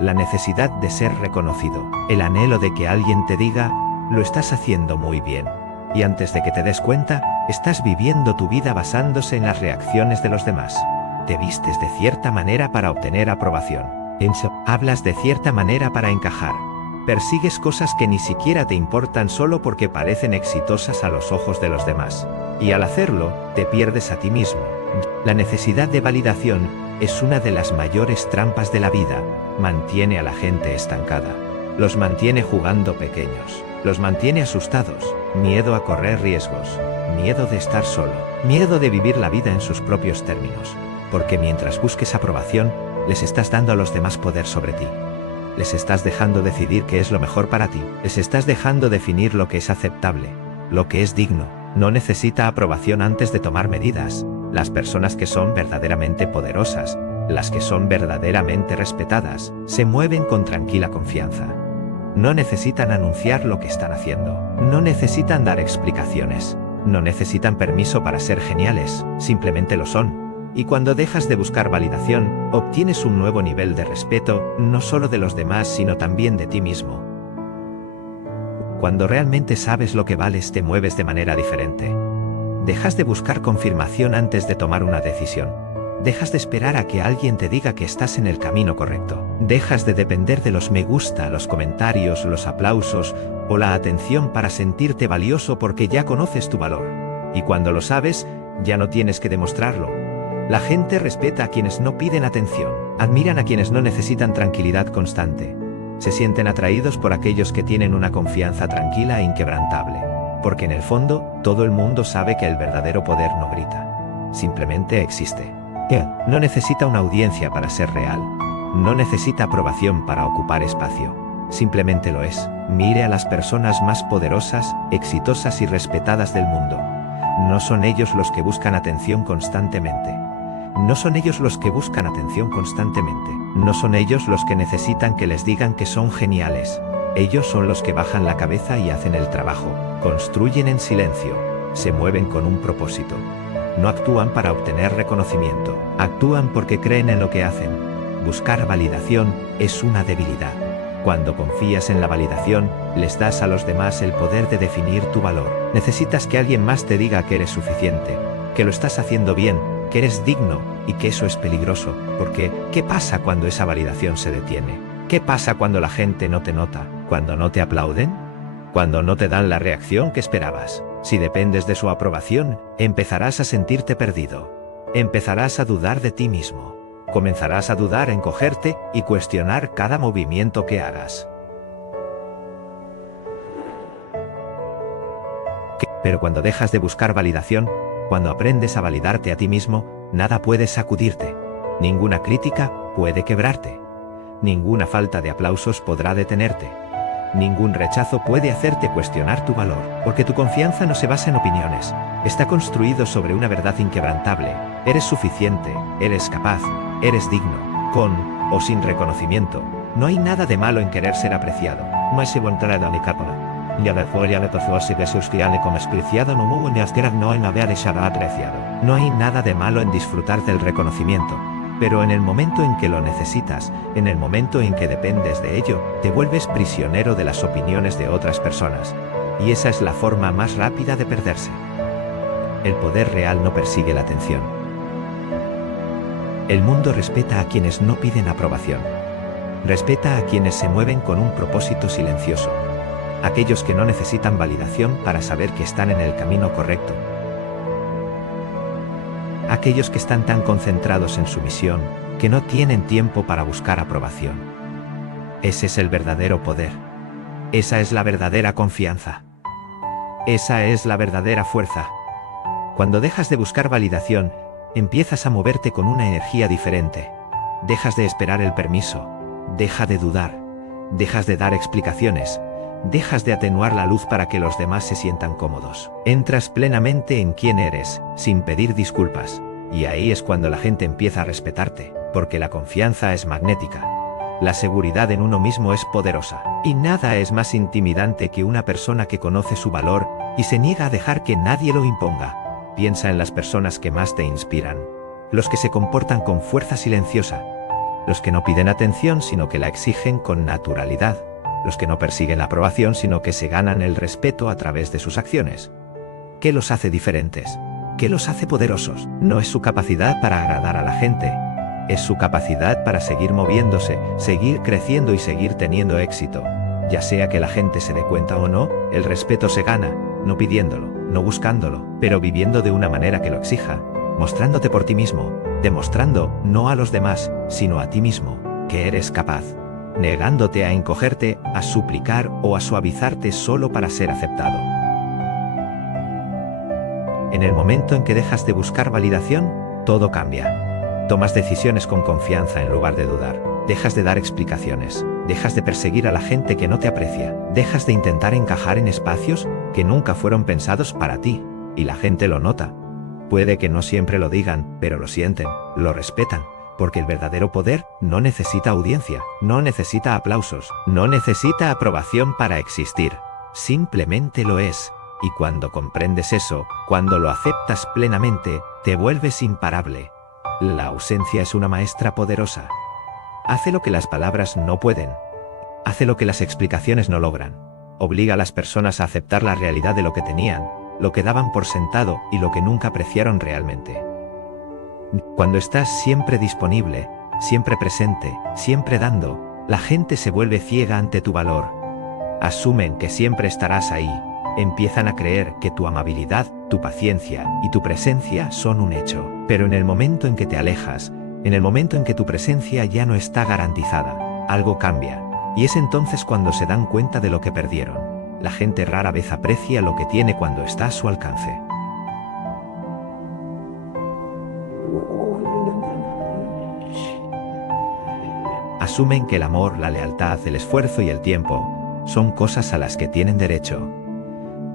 la necesidad de ser reconocido, el anhelo de que alguien te diga, lo estás haciendo muy bien. Y antes de que te des cuenta, estás viviendo tu vida basándose en las reacciones de los demás. Te vistes de cierta manera para obtener aprobación. Hablas de cierta manera para encajar. Persigues cosas que ni siquiera te importan solo porque parecen exitosas a los ojos de los demás. Y al hacerlo, te pierdes a ti mismo. La necesidad de validación es una de las mayores trampas de la vida. Mantiene a la gente estancada. Los mantiene jugando pequeños. Los mantiene asustados. Miedo a correr riesgos. Miedo de estar solo. Miedo de vivir la vida en sus propios términos. Porque mientras busques aprobación, les estás dando a los demás poder sobre ti. Les estás dejando decidir qué es lo mejor para ti. Les estás dejando definir lo que es aceptable, lo que es digno. No necesita aprobación antes de tomar medidas. Las personas que son verdaderamente poderosas, las que son verdaderamente respetadas, se mueven con tranquila confianza. No necesitan anunciar lo que están haciendo. No necesitan dar explicaciones. No necesitan permiso para ser geniales, simplemente lo son. Y cuando dejas de buscar validación, obtienes un nuevo nivel de respeto, no solo de los demás sino también de ti mismo. Cuando realmente sabes lo que vales, te mueves de manera diferente. Dejas de buscar confirmación antes de tomar una decisión. Dejas de esperar a que alguien te diga que estás en el camino correcto. Dejas de depender de los me gusta, los comentarios, los aplausos o la atención para sentirte valioso porque ya conoces tu valor. Y cuando lo sabes, ya no tienes que demostrarlo. La gente respeta a quienes no piden atención, admiran a quienes no necesitan tranquilidad constante. Se sienten atraídos por aquellos que tienen una confianza tranquila e inquebrantable. Porque en el fondo, todo el mundo sabe que el verdadero poder no grita. Simplemente existe. No necesita una audiencia para ser real. No necesita aprobación para ocupar espacio. Simplemente lo es. Mire a las personas más poderosas, exitosas y respetadas del mundo. No son ellos los que buscan atención constantemente. No son ellos los que buscan atención constantemente. No son ellos los que necesitan que les digan que son geniales. Ellos son los que bajan la cabeza y hacen el trabajo. Construyen en silencio. Se mueven con un propósito. No actúan para obtener reconocimiento. Actúan porque creen en lo que hacen. Buscar validación es una debilidad. Cuando confías en la validación, les das a los demás el poder de definir tu valor. Necesitas que alguien más te diga que eres suficiente, que lo estás haciendo bien, que eres digno, y que eso es peligroso, porque ¿qué pasa cuando esa validación se detiene? ¿Qué pasa cuando la gente no te nota? ¿Cuando no te aplauden? ¿Cuando no te dan la reacción que esperabas? Si dependes de su aprobación, empezarás a sentirte perdido. Empezarás a dudar de ti mismo. Comenzarás a dudar en cogerte y cuestionar cada movimiento que hagas. Pero cuando dejas de buscar validación, cuando aprendes a validarte a ti mismo, nada puede sacudirte. Ninguna crítica puede quebrarte. Ninguna falta de aplausos podrá detenerte. Ningún rechazo puede hacerte cuestionar tu valor, porque tu confianza no se basa en opiniones. Está construido sobre una verdad inquebrantable. Eres suficiente, eres capaz, eres digno, con o sin reconocimiento. No hay nada de malo en querer ser apreciado. No hay seguridad ni capa. Ya de fuera de todos que se usquiane como expliciado no hubo ni asqueras no en haber echado apreciado. No hay nada de malo en disfrutar del reconocimiento. Pero en el momento en que lo necesitas, en el momento en que dependes de ello, te vuelves prisionero de las opiniones de otras personas. Y esa es la forma más rápida de perderse. El poder real no persigue la atención. El mundo respeta a quienes no piden aprobación. Respeta a quienes se mueven con un propósito silencioso. Aquellos que no necesitan validación para saber que están en el camino correcto. Aquellos que están tan concentrados en su misión, que no tienen tiempo para buscar aprobación. Ese es el verdadero poder. Esa es la verdadera confianza. Esa es la verdadera fuerza. Cuando dejas de buscar validación, empiezas a moverte con una energía diferente. Dejas de esperar el permiso, deja de dudar, dejas de dar explicaciones, dejas de atenuar la luz para que los demás se sientan cómodos. Entras plenamente en quién eres, sin pedir disculpas. Y ahí es cuando la gente empieza a respetarte, porque la confianza es magnética. La seguridad en uno mismo es poderosa, y nada es más intimidante que una persona que conoce su valor y se niega a dejar que nadie lo imponga. Piensa en las personas que más te inspiran, los que se comportan con fuerza silenciosa, los que no piden atención sino que la exigen con naturalidad, los que no persiguen la aprobación sino que se ganan el respeto a través de sus acciones. ¿Qué los hace diferentes? ¿Qué los hace poderosos? No es su capacidad para agradar a la gente, es su capacidad para seguir moviéndose, seguir creciendo y seguir teniendo éxito. Ya sea que la gente se dé cuenta o no, el respeto se gana, no pidiéndolo, no buscándolo, pero viviendo de una manera que lo exija, mostrándote por ti mismo, demostrando no a los demás, sino a ti mismo, que eres capaz, negándote a encogerte, a suplicar o a suavizarte solo para ser aceptado. En el momento en que dejas de buscar validación, todo cambia. Tomas decisiones con confianza en lugar de dudar. Dejas de dar explicaciones. Dejas de perseguir a la gente que no te aprecia. Dejas de intentar encajar en espacios que nunca fueron pensados para ti. Y la gente lo nota. Puede que no siempre lo digan, pero lo sienten, lo respetan. Porque el verdadero poder no necesita audiencia, no necesita aplausos, no necesita aprobación para existir. Simplemente lo es. Y cuando comprendes eso, cuando lo aceptas plenamente, te vuelves imparable. La ausencia es una maestra poderosa. Hace lo que las palabras no pueden. Hace lo que las explicaciones no logran. Obliga a las personas a aceptar la realidad de lo que tenían, lo que daban por sentado y lo que nunca apreciaron realmente. Cuando estás siempre disponible, siempre presente, siempre dando, la gente se vuelve ciega ante tu valor. Asumen que siempre estarás ahí. Empiezan a creer que tu amabilidad, tu paciencia y tu presencia son un hecho. Pero en el momento en que te alejas, en el momento en que tu presencia ya no está garantizada, algo cambia. Y es entonces cuando se dan cuenta de lo que perdieron. La gente rara vez aprecia lo que tiene cuando está a su alcance. Asumen que el amor, la lealtad, el esfuerzo y el tiempo son cosas a las que tienen derecho.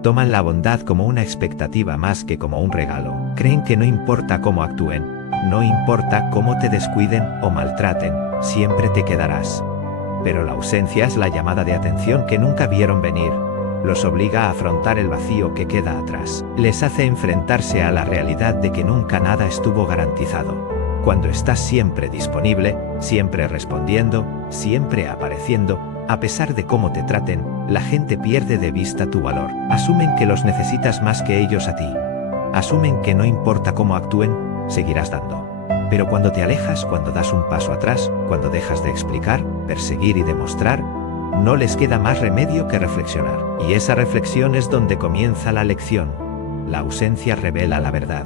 Toman la bondad como una expectativa más que como un regalo. Creen que no importa cómo actúen, no importa cómo te descuiden o maltraten, siempre te quedarás. Pero la ausencia es la llamada de atención que nunca vieron venir. Los obliga a afrontar el vacío que queda atrás. Les hace enfrentarse a la realidad de que nunca nada estuvo garantizado. Cuando estás siempre disponible, siempre respondiendo, siempre apareciendo, a pesar de cómo te traten, la gente pierde de vista tu valor. Asumen que los necesitas más que ellos a ti. Asumen que no importa cómo actúen, seguirás dando. Pero cuando te alejas, cuando das un paso atrás, cuando dejas de explicar, perseguir y demostrar, no les queda más remedio que reflexionar. Y esa reflexión es donde comienza la lección. La ausencia revela la verdad.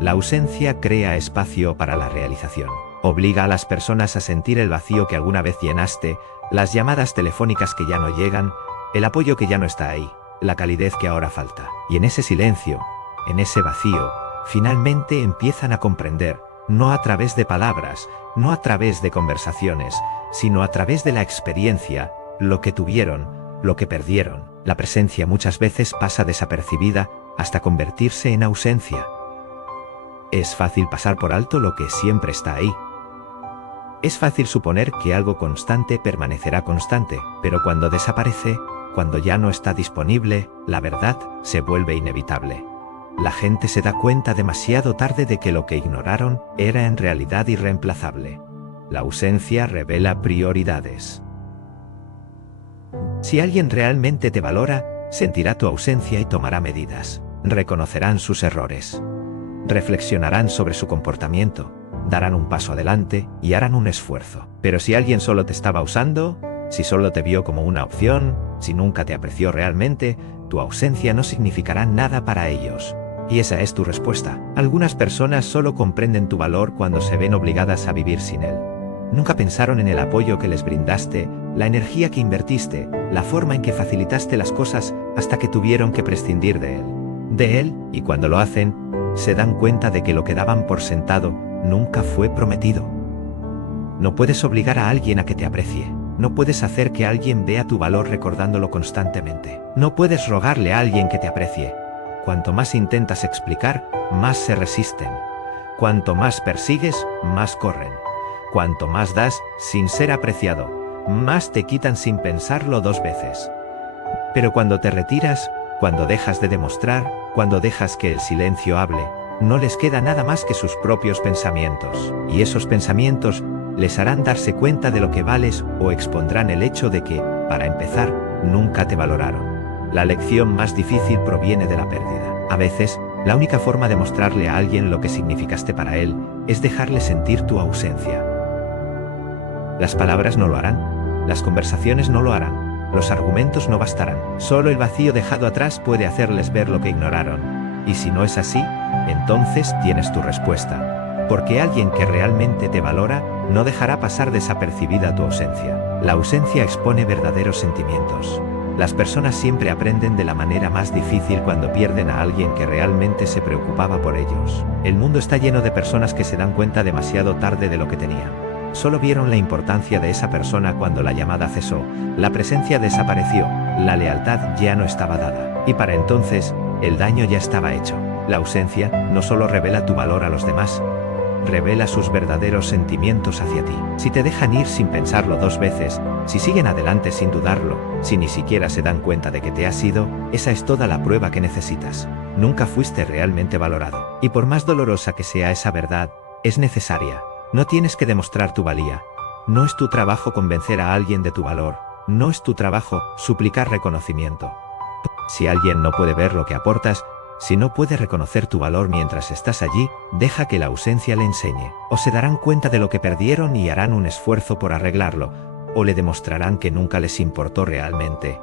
La ausencia crea espacio para la realización. Obliga a las personas a sentir el vacío que alguna vez llenaste, las llamadas telefónicas que ya no llegan, el apoyo que ya no está ahí, la calidez que ahora falta. Y en ese silencio, en ese vacío, finalmente empiezan a comprender, no a través de palabras, no a través de conversaciones, sino a través de la experiencia, lo que tuvieron, lo que perdieron. La presencia muchas veces pasa desapercibida hasta convertirse en ausencia. Es fácil pasar por alto lo que siempre está ahí. Es fácil suponer que algo constante permanecerá constante, pero cuando desaparece, cuando ya no está disponible, la verdad se vuelve inevitable. La gente se da cuenta demasiado tarde de que lo que ignoraron era en realidad irreemplazable. La ausencia revela prioridades. Si alguien realmente te valora, sentirá tu ausencia y tomará medidas. Reconocerán sus errores. Reflexionarán sobre su comportamiento, darán un paso adelante y harán un esfuerzo. Pero si alguien solo te estaba usando, si solo te vio como una opción, si nunca te apreció realmente, tu ausencia no significará nada para ellos. Y esa es tu respuesta. Algunas personas solo comprenden tu valor cuando se ven obligadas a vivir sin él. Nunca pensaron en el apoyo que les brindaste, la energía que invertiste, la forma en que facilitaste las cosas hasta que tuvieron que prescindir de él. Y cuando lo hacen, se dan cuenta de que lo que daban por sentado nunca fue prometido. No puedes obligar a alguien a que te aprecie. No puedes hacer que alguien vea tu valor recordándolo constantemente. No puedes rogarle a alguien que te aprecie. Cuanto más intentas explicar, más se resisten. Cuanto más persigues, más corren. Cuanto más das, sin ser apreciado, más te quitan sin pensarlo 2 veces. Pero cuando te retiras, cuando dejas de demostrar, cuando dejas que el silencio hable, no les queda nada más que sus propios pensamientos. Y esos pensamientos les harán darse cuenta de lo que vales o expondrán el hecho de que, para empezar, nunca te valoraron. La lección más difícil proviene de la pérdida. A veces, la única forma de mostrarle a alguien lo que significaste para él es dejarle sentir tu ausencia. Las palabras no lo harán, las conversaciones no lo harán, los argumentos no bastarán. Solo el vacío dejado atrás puede hacerles ver lo que ignoraron. Y si no es así, entonces tienes tu respuesta. Porque alguien que realmente te valora no dejará pasar desapercibida tu ausencia. La ausencia expone verdaderos sentimientos. Las personas siempre aprenden de la manera más difícil cuando pierden a alguien que realmente se preocupaba por ellos. El mundo está lleno de personas que se dan cuenta demasiado tarde de lo que tenían. Solo vieron la importancia de esa persona cuando la llamada cesó, la presencia desapareció, la lealtad ya no estaba dada. Y para entonces, el daño ya estaba hecho. La ausencia no solo revela tu valor a los demás, revela sus verdaderos sentimientos hacia ti. Si te dejan ir sin pensarlo 2 veces, si siguen adelante sin dudarlo, si ni siquiera se dan cuenta de que te has ido, esa es toda la prueba que necesitas. Nunca fuiste realmente valorado. Y por más dolorosa que sea esa verdad, es necesaria. No tienes que demostrar tu valía. No es tu trabajo convencer a alguien de tu valor. No es tu trabajo suplicar reconocimiento. Si alguien no puede ver lo que aportas, si no puede reconocer tu valor mientras estás allí, deja que la ausencia le enseñe. O se darán cuenta de lo que perdieron y harán un esfuerzo por arreglarlo, o le demostrarán que nunca les importó realmente.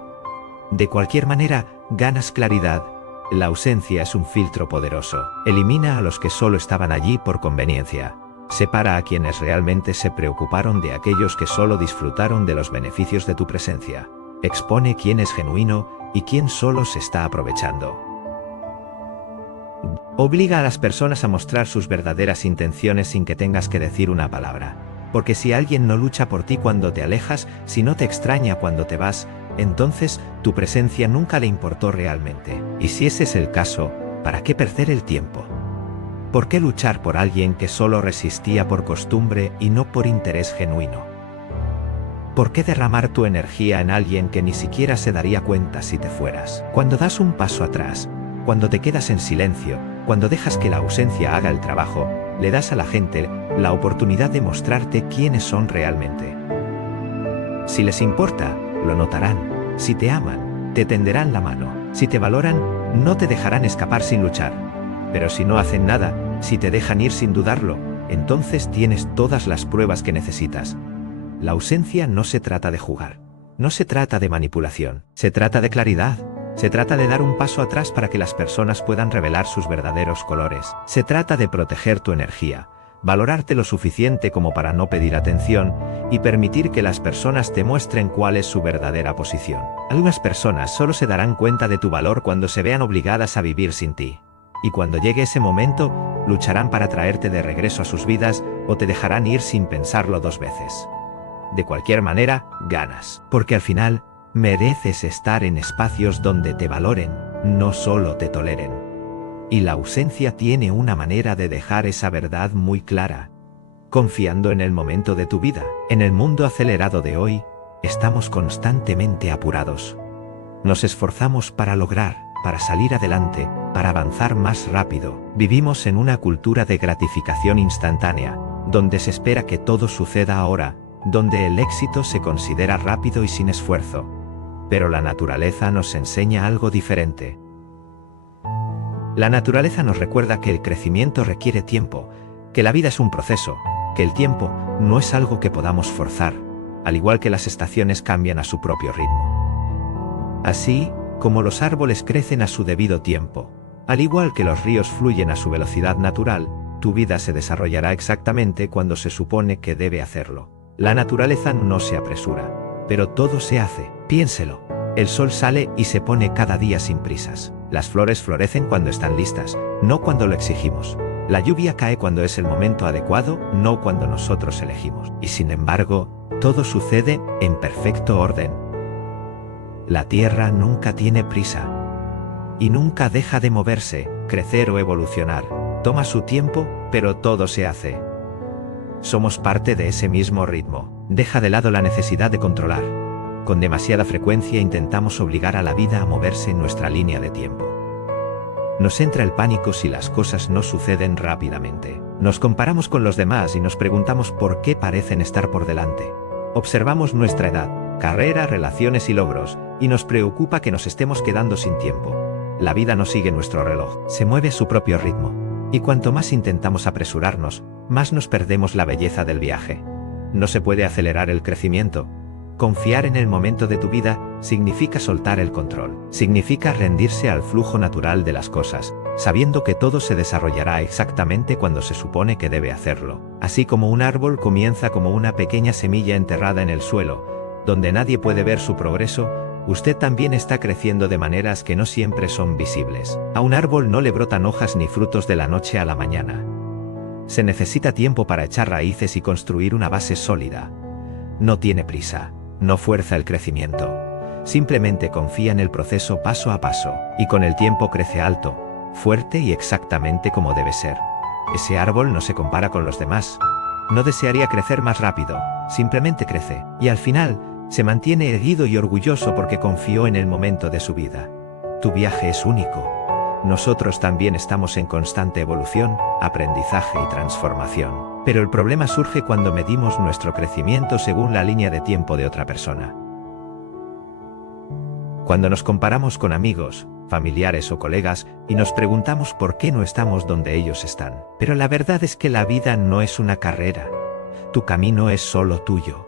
De cualquier manera, ganas claridad. La ausencia es un filtro poderoso. Elimina a los que solo estaban allí por conveniencia. Separa a quienes realmente se preocuparon de aquellos que solo disfrutaron de los beneficios de tu presencia. Expone quién es genuino y quién solo se está aprovechando. Obliga a las personas a mostrar sus verdaderas intenciones sin que tengas que decir una palabra. Porque si alguien no lucha por ti cuando te alejas, si no te extraña cuando te vas, entonces tu presencia nunca le importó realmente. Y si ese es el caso, ¿para qué perder el tiempo? ¿Por qué luchar por alguien que solo resistía por costumbre y no por interés genuino? ¿Por qué derramar tu energía en alguien que ni siquiera se daría cuenta si te fueras? Cuando das un paso atrás, cuando te quedas en silencio, cuando dejas que la ausencia haga el trabajo, le das a la gente la oportunidad de mostrarte quiénes son realmente. Si les importa, lo notarán. Si te aman, te tenderán la mano. Si te valoran, no te dejarán escapar sin luchar. Pero si no hacen nada, si te dejan ir sin dudarlo, entonces tienes todas las pruebas que necesitas. La ausencia no se trata de jugar. No se trata de manipulación. Se trata de claridad. Se trata de dar un paso atrás para que las personas puedan revelar sus verdaderos colores. Se trata de proteger tu energía, valorarte lo suficiente como para no pedir atención y permitir que las personas te muestren cuál es su verdadera posición. Algunas personas solo se darán cuenta de tu valor cuando se vean obligadas a vivir sin ti. Y cuando llegue ese momento, lucharán para traerte de regreso a sus vidas o te dejarán ir sin pensarlo 2 veces. De cualquier manera, ganas. Porque al final, mereces estar en espacios donde te valoren, no solo te toleren. Y la ausencia tiene una manera de dejar esa verdad muy clara. Confiando en el momento de tu vida, en el mundo acelerado de hoy, estamos constantemente apurados. Nos esforzamos para lograr, para salir adelante, para avanzar más rápido. Vivimos en una cultura de gratificación instantánea, donde se espera que todo suceda ahora, donde el éxito se considera rápido y sin esfuerzo. Pero la naturaleza nos enseña algo diferente. La naturaleza nos recuerda que el crecimiento requiere tiempo, que la vida es un proceso, que el tiempo no es algo que podamos forzar, al igual que las estaciones cambian a su propio ritmo. Así, como los árboles crecen a su debido tiempo, al igual que los ríos fluyen a su velocidad natural, tu vida se desarrollará exactamente cuando se supone que debe hacerlo. La naturaleza no se apresura, pero todo se hace. Piénselo. El sol sale y se pone cada día sin prisas. Las flores florecen cuando están listas, no cuando lo exigimos. La lluvia cae cuando es el momento adecuado, no cuando nosotros elegimos. Y sin embargo, todo sucede en perfecto orden. La Tierra nunca tiene prisa. Y nunca deja de moverse, crecer o evolucionar. Toma su tiempo, pero todo se hace. Somos parte de ese mismo ritmo. Deja de lado la necesidad de controlar. Con demasiada frecuencia intentamos obligar a la vida a moverse en nuestra línea de tiempo. Nos entra el pánico si las cosas no suceden rápidamente. Nos comparamos con los demás y nos preguntamos por qué parecen estar por delante. Observamos nuestra edad, carrera, relaciones y logros, y nos preocupa que nos estemos quedando sin tiempo. La vida no sigue nuestro reloj, se mueve a su propio ritmo. Y cuanto más intentamos apresurarnos, más nos perdemos la belleza del viaje. No se puede acelerar el crecimiento. Confiar en el momento de tu vida significa soltar el control. Significa rendirse al flujo natural de las cosas, sabiendo que todo se desarrollará exactamente cuando se supone que debe hacerlo. Así como un árbol comienza como una pequeña semilla enterrada en el suelo, donde nadie puede ver su progreso, usted también está creciendo de maneras que no siempre son visibles. A un árbol no le brotan hojas ni frutos de la noche a la mañana. Se necesita tiempo para echar raíces y construir una base sólida. No tiene prisa. No fuerza el crecimiento. Simplemente confía en el proceso paso a paso, y con el tiempo crece alto, fuerte y exactamente como debe ser. Ese árbol no se compara con los demás. No desearía crecer más rápido, simplemente crece, y al final, se mantiene erguido y orgulloso porque confió en el momento de su vida. Tu viaje es único. Nosotros también estamos en constante evolución, aprendizaje y transformación. Pero el problema surge cuando medimos nuestro crecimiento según la línea de tiempo de otra persona. Cuando nos comparamos con amigos, familiares o colegas y nos preguntamos por qué no estamos donde ellos están. Pero la verdad es que la vida no es una carrera. Tu camino es solo tuyo.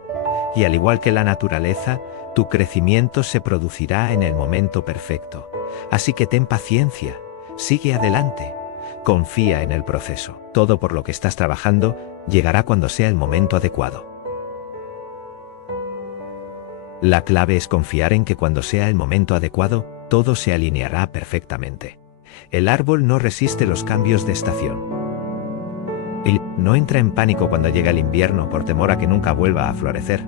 Y al igual que la naturaleza, tu crecimiento se producirá en el momento perfecto. Así que ten paciencia, sigue adelante. Confía en el proceso. Todo por lo que estás trabajando llegará cuando sea el momento adecuado. La clave es confiar en que cuando sea el momento adecuado, todo se alineará perfectamente. El árbol no resiste los cambios de estación. Y no entra en pánico cuando llega el invierno por temor a que nunca vuelva a florecer.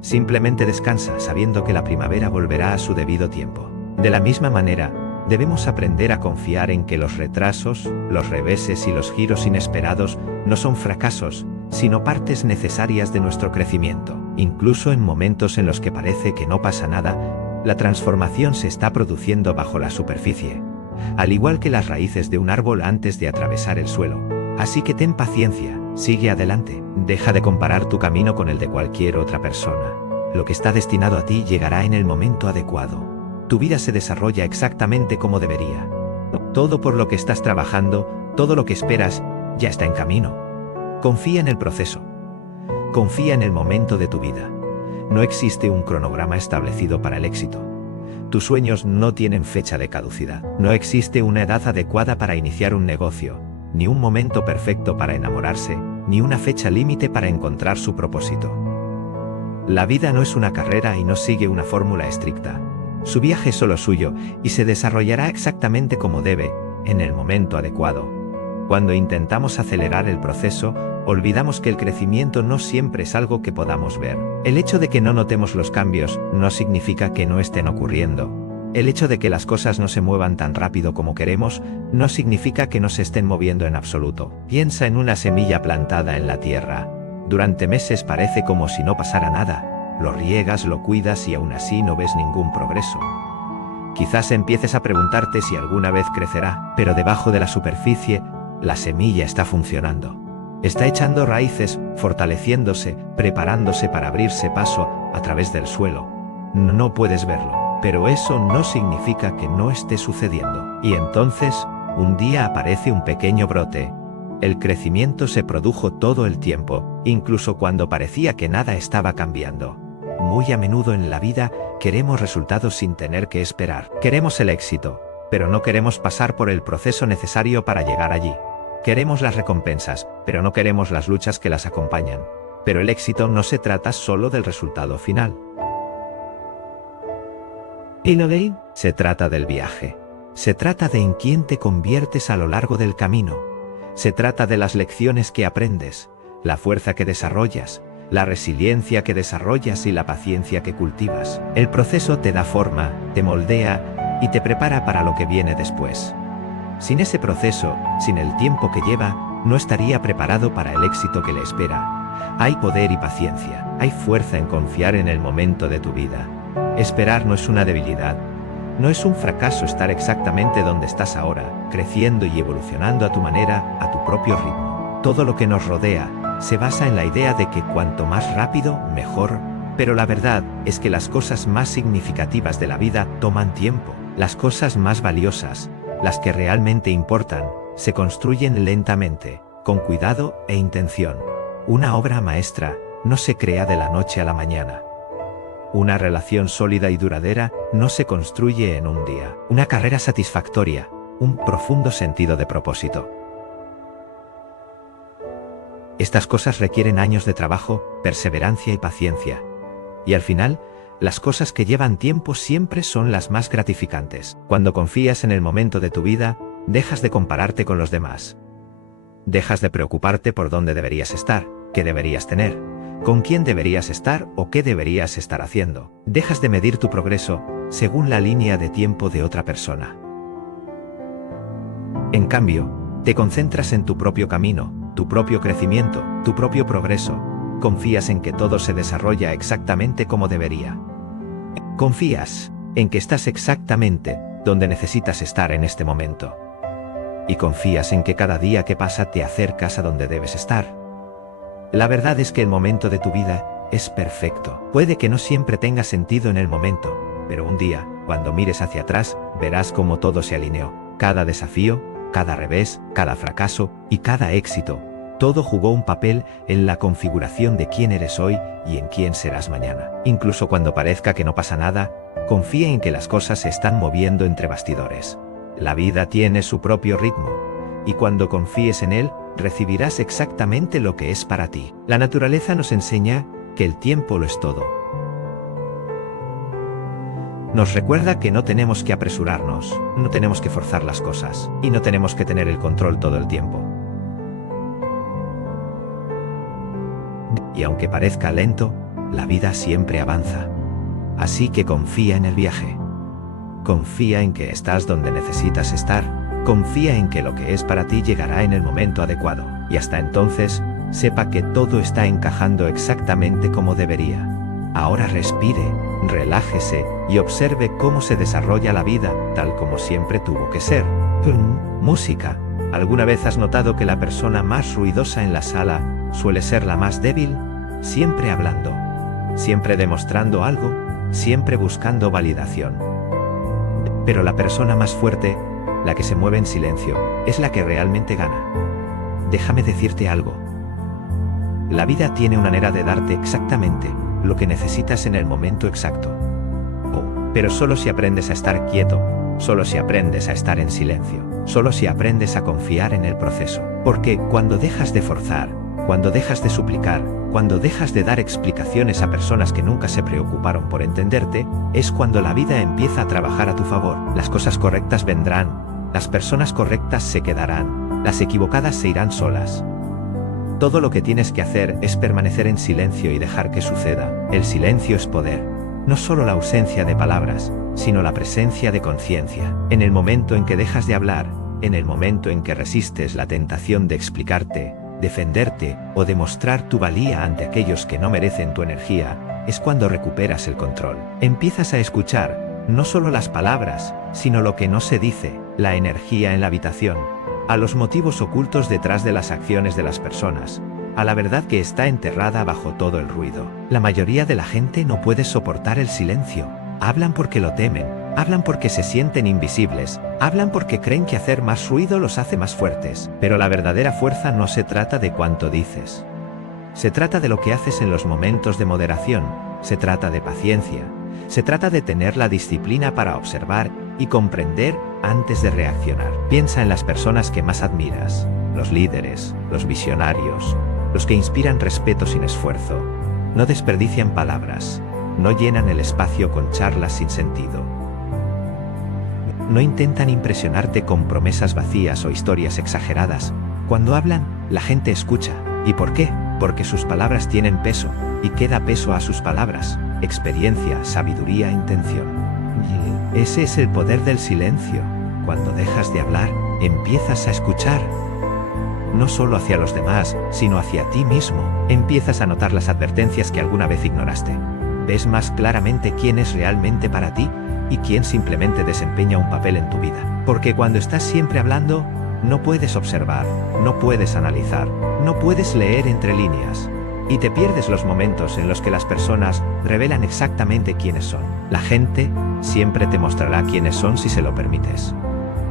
Simplemente descansa sabiendo que la primavera volverá a su debido tiempo. De la misma manera, debemos aprender a confiar en que los retrasos, los reveses y los giros inesperados no son fracasos, sino partes necesarias de nuestro crecimiento. Incluso en momentos en los que parece que no pasa nada, la transformación se está produciendo bajo la superficie, al igual que las raíces de un árbol antes de atravesar el suelo. Así que ten paciencia, sigue adelante, deja de comparar tu camino con el de cualquier otra persona. Lo que está destinado a ti llegará en el momento adecuado. Tu vida se desarrolla exactamente como debería. Todo por lo que estás trabajando, todo lo que esperas, ya está en camino. Confía en el proceso. Confía en el momento de tu vida. No existe un cronograma establecido para el éxito. Tus sueños no tienen fecha de caducidad. No existe una edad adecuada para iniciar un negocio, ni un momento perfecto para enamorarse, ni una fecha límite para encontrar su propósito. La vida no es una carrera y no sigue una fórmula estricta. Su viaje es solo suyo y se desarrollará exactamente como debe, en el momento adecuado. Cuando intentamos acelerar el proceso, olvidamos que el crecimiento no siempre es algo que podamos ver. El hecho de que no notemos los cambios no significa que no estén ocurriendo. El hecho de que las cosas no se muevan tan rápido como queremos no significa que no se estén moviendo en absoluto. Piensa en una semilla plantada en la tierra. Durante meses parece como si no pasara nada. Lo riegas, lo cuidas y aún así no ves ningún progreso. Quizás empieces a preguntarte si alguna vez crecerá, pero debajo de la superficie, la semilla está funcionando. Está echando raíces, fortaleciéndose, preparándose para abrirse paso a través del suelo. No puedes verlo, pero eso no significa que no esté sucediendo. Y entonces, un día aparece un pequeño brote. El crecimiento se produjo todo el tiempo, incluso cuando parecía que nada estaba cambiando. Muy a menudo en la vida queremos resultados sin tener que esperar. Queremos el éxito, pero no queremos pasar por el proceso necesario para llegar allí. Queremos las recompensas, pero no queremos las luchas que las acompañan. Pero el éxito no se trata solo del resultado final. Inolei se trata del viaje. Se trata de en quién te conviertes a lo largo del camino. Se trata de las lecciones que aprendes, la fuerza que desarrollas, la resiliencia que desarrollas y la paciencia que cultivas. El proceso te da forma, te moldea y te prepara para lo que viene después. Sin ese proceso, sin el tiempo que lleva, no estaría preparado para el éxito que le espera. Hay poder y paciencia, hay fuerza en confiar en el momento de tu vida. Esperar no es una debilidad, no es un fracaso estar exactamente donde estás ahora, creciendo y evolucionando a tu manera, a tu propio ritmo. Todo lo que nos rodea se basa en la idea de que cuanto más rápido, mejor, pero la verdad es que las cosas más significativas de la vida toman tiempo. Las cosas más valiosas, las que realmente importan, se construyen lentamente, con cuidado e intención. Una obra maestra no se crea de la noche a la mañana. Una relación sólida y duradera no se construye en un día. Una carrera satisfactoria, un profundo sentido de propósito. Estas cosas requieren años de trabajo, perseverancia y paciencia. Y al final, las cosas que llevan tiempo siempre son las más gratificantes. Cuando confías en el momento de tu vida, dejas de compararte con los demás. Dejas de preocuparte por dónde deberías estar, qué deberías tener, con quién deberías estar o qué deberías estar haciendo. Dejas de medir tu progreso según la línea de tiempo de otra persona. En cambio, te concentras en tu propio camino, tu propio crecimiento, tu propio progreso. Confías en que todo se desarrolla exactamente como debería. Confías en que estás exactamente donde necesitas estar en este momento. Y confías en que cada día que pasa te acercas a donde debes estar. La verdad es que el momento de tu vida es perfecto. Puede que no siempre tenga sentido en el momento, pero un día, cuando mires hacia atrás, verás cómo todo se alineó. Cada desafío, cada revés, cada fracaso y cada éxito, todo jugó un papel en la configuración de quién eres hoy y en quién serás mañana. Incluso cuando parezca que no pasa nada, confía en que las cosas se están moviendo entre bastidores. La vida tiene su propio ritmo, y cuando confíes en él, recibirás exactamente lo que es para ti. La naturaleza nos enseña que el tiempo lo es todo. Nos recuerda que no tenemos que apresurarnos, no tenemos que forzar las cosas, y no tenemos que tener el control todo el tiempo. Y aunque parezca lento, la vida siempre avanza. Así que confía en el viaje. Confía en que estás donde necesitas estar. Confía en que lo que es para ti llegará en el momento adecuado. Y hasta entonces, sepa que todo está encajando exactamente como debería. Ahora respire, relájese y observe cómo se desarrolla la vida, tal como siempre tuvo que ser. Música. ¿Alguna vez has notado que la persona más ruidosa en la sala suele ser la más débil? Siempre hablando, siempre demostrando algo, siempre buscando validación. Pero la persona más fuerte, la que se mueve en silencio, es la que realmente gana. Déjame decirte algo. La vida tiene una manera de darte exactamente lo que necesitas en el momento exacto. Pero solo si aprendes a estar quieto, solo si aprendes a estar en silencio, solo si aprendes a confiar en el proceso. Porque cuando dejas de forzar, cuando dejas de suplicar, cuando dejas de dar explicaciones a personas que nunca se preocuparon por entenderte, es cuando la vida empieza a trabajar a tu favor. Las cosas correctas vendrán, las personas correctas se quedarán, las equivocadas se irán solas. Todo lo que tienes que hacer es permanecer en silencio y dejar que suceda. El silencio es poder. No solo la ausencia de palabras, sino la presencia de conciencia. En el momento en que dejas de hablar, en el momento en que resistes la tentación de explicarte, defenderte o demostrar tu valía ante aquellos que no merecen tu energía, es cuando recuperas el control. Empiezas a escuchar, no solo las palabras, sino lo que no se dice, la energía en la habitación, a los motivos ocultos detrás de las acciones de las personas, a la verdad que está enterrada bajo todo el ruido. La mayoría de la gente no puede soportar el silencio. Hablan porque lo temen, hablan porque se sienten invisibles, hablan porque creen que hacer más ruido los hace más fuertes. Pero la verdadera fuerza no se trata de cuánto dices. Se trata de lo que haces en los momentos de moderación, se trata de paciencia, se trata de tener la disciplina para observar y comprender antes de reaccionar. Piensa en las personas que más admiras, los líderes, los visionarios, los que inspiran respeto sin esfuerzo. No desperdician palabras, no llenan el espacio con charlas sin sentido. No intentan impresionarte con promesas vacías o historias exageradas. Cuando hablan, la gente escucha. ¿Y por qué? Porque sus palabras tienen peso. ¿Y qué da peso a sus palabras? Experiencia, sabiduría, intención. Y ese es el poder del silencio. Cuando dejas de hablar, empiezas a escuchar. No solo hacia los demás, sino hacia ti mismo. Empiezas a notar las advertencias que alguna vez ignoraste. Ves más claramente quién es realmente para ti y quién simplemente desempeña un papel en tu vida. Porque cuando estás siempre hablando, no puedes observar, no puedes analizar, no puedes leer entre líneas. Y te pierdes los momentos en los que las personas revelan exactamente quiénes son. La gente siempre te mostrará quiénes son si se lo permites.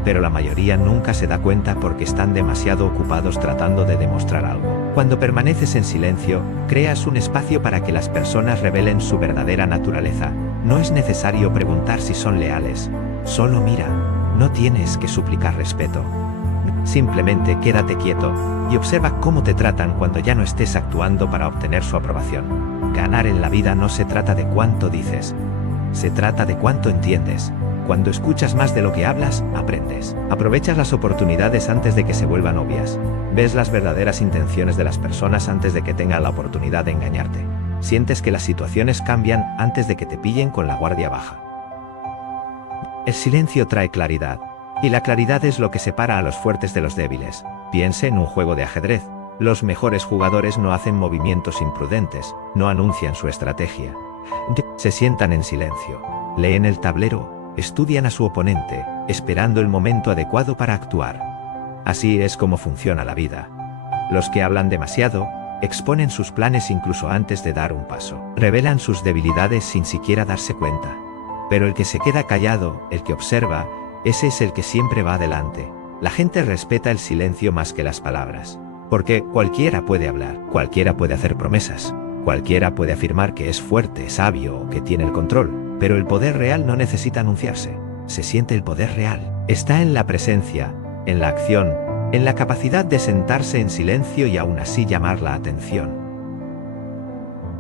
Pero la mayoría nunca se da cuenta porque están demasiado ocupados tratando de demostrar algo. Cuando permaneces en silencio, creas un espacio para que las personas revelen su verdadera naturaleza. No es necesario preguntar si son leales. Solo mira. No tienes que suplicar respeto. Simplemente quédate quieto y observa cómo te tratan cuando ya no estés actuando para obtener su aprobación. Ganar en la vida no se trata de cuánto dices. Se trata de cuánto entiendes. Cuando escuchas más de lo que hablas, aprendes. Aprovechas las oportunidades antes de que se vuelvan obvias. Ves las verdaderas intenciones de las personas antes de que tengan la oportunidad de engañarte. Sientes que las situaciones cambian antes de que te pillen con la guardia baja. El silencio trae claridad. Y la claridad es lo que separa a los fuertes de los débiles. Piense en un juego de ajedrez. Los mejores jugadores no hacen movimientos imprudentes, no anuncian su estrategia. Se sientan en silencio. Leen el tablero. Estudian a su oponente, esperando el momento adecuado para actuar. Así es como funciona la vida. Los que hablan demasiado, exponen sus planes incluso antes de dar un paso. Revelan sus debilidades sin siquiera darse cuenta. Pero el que se queda callado, el que observa, ese es el que siempre va adelante. La gente respeta el silencio más que las palabras. Porque cualquiera puede hablar, cualquiera puede hacer promesas, cualquiera puede afirmar que es fuerte, sabio o que tiene el control. Pero el poder real no necesita anunciarse. Se siente el poder real. Está en la presencia, en la acción, en la capacidad de sentarse en silencio y aún así llamar la atención.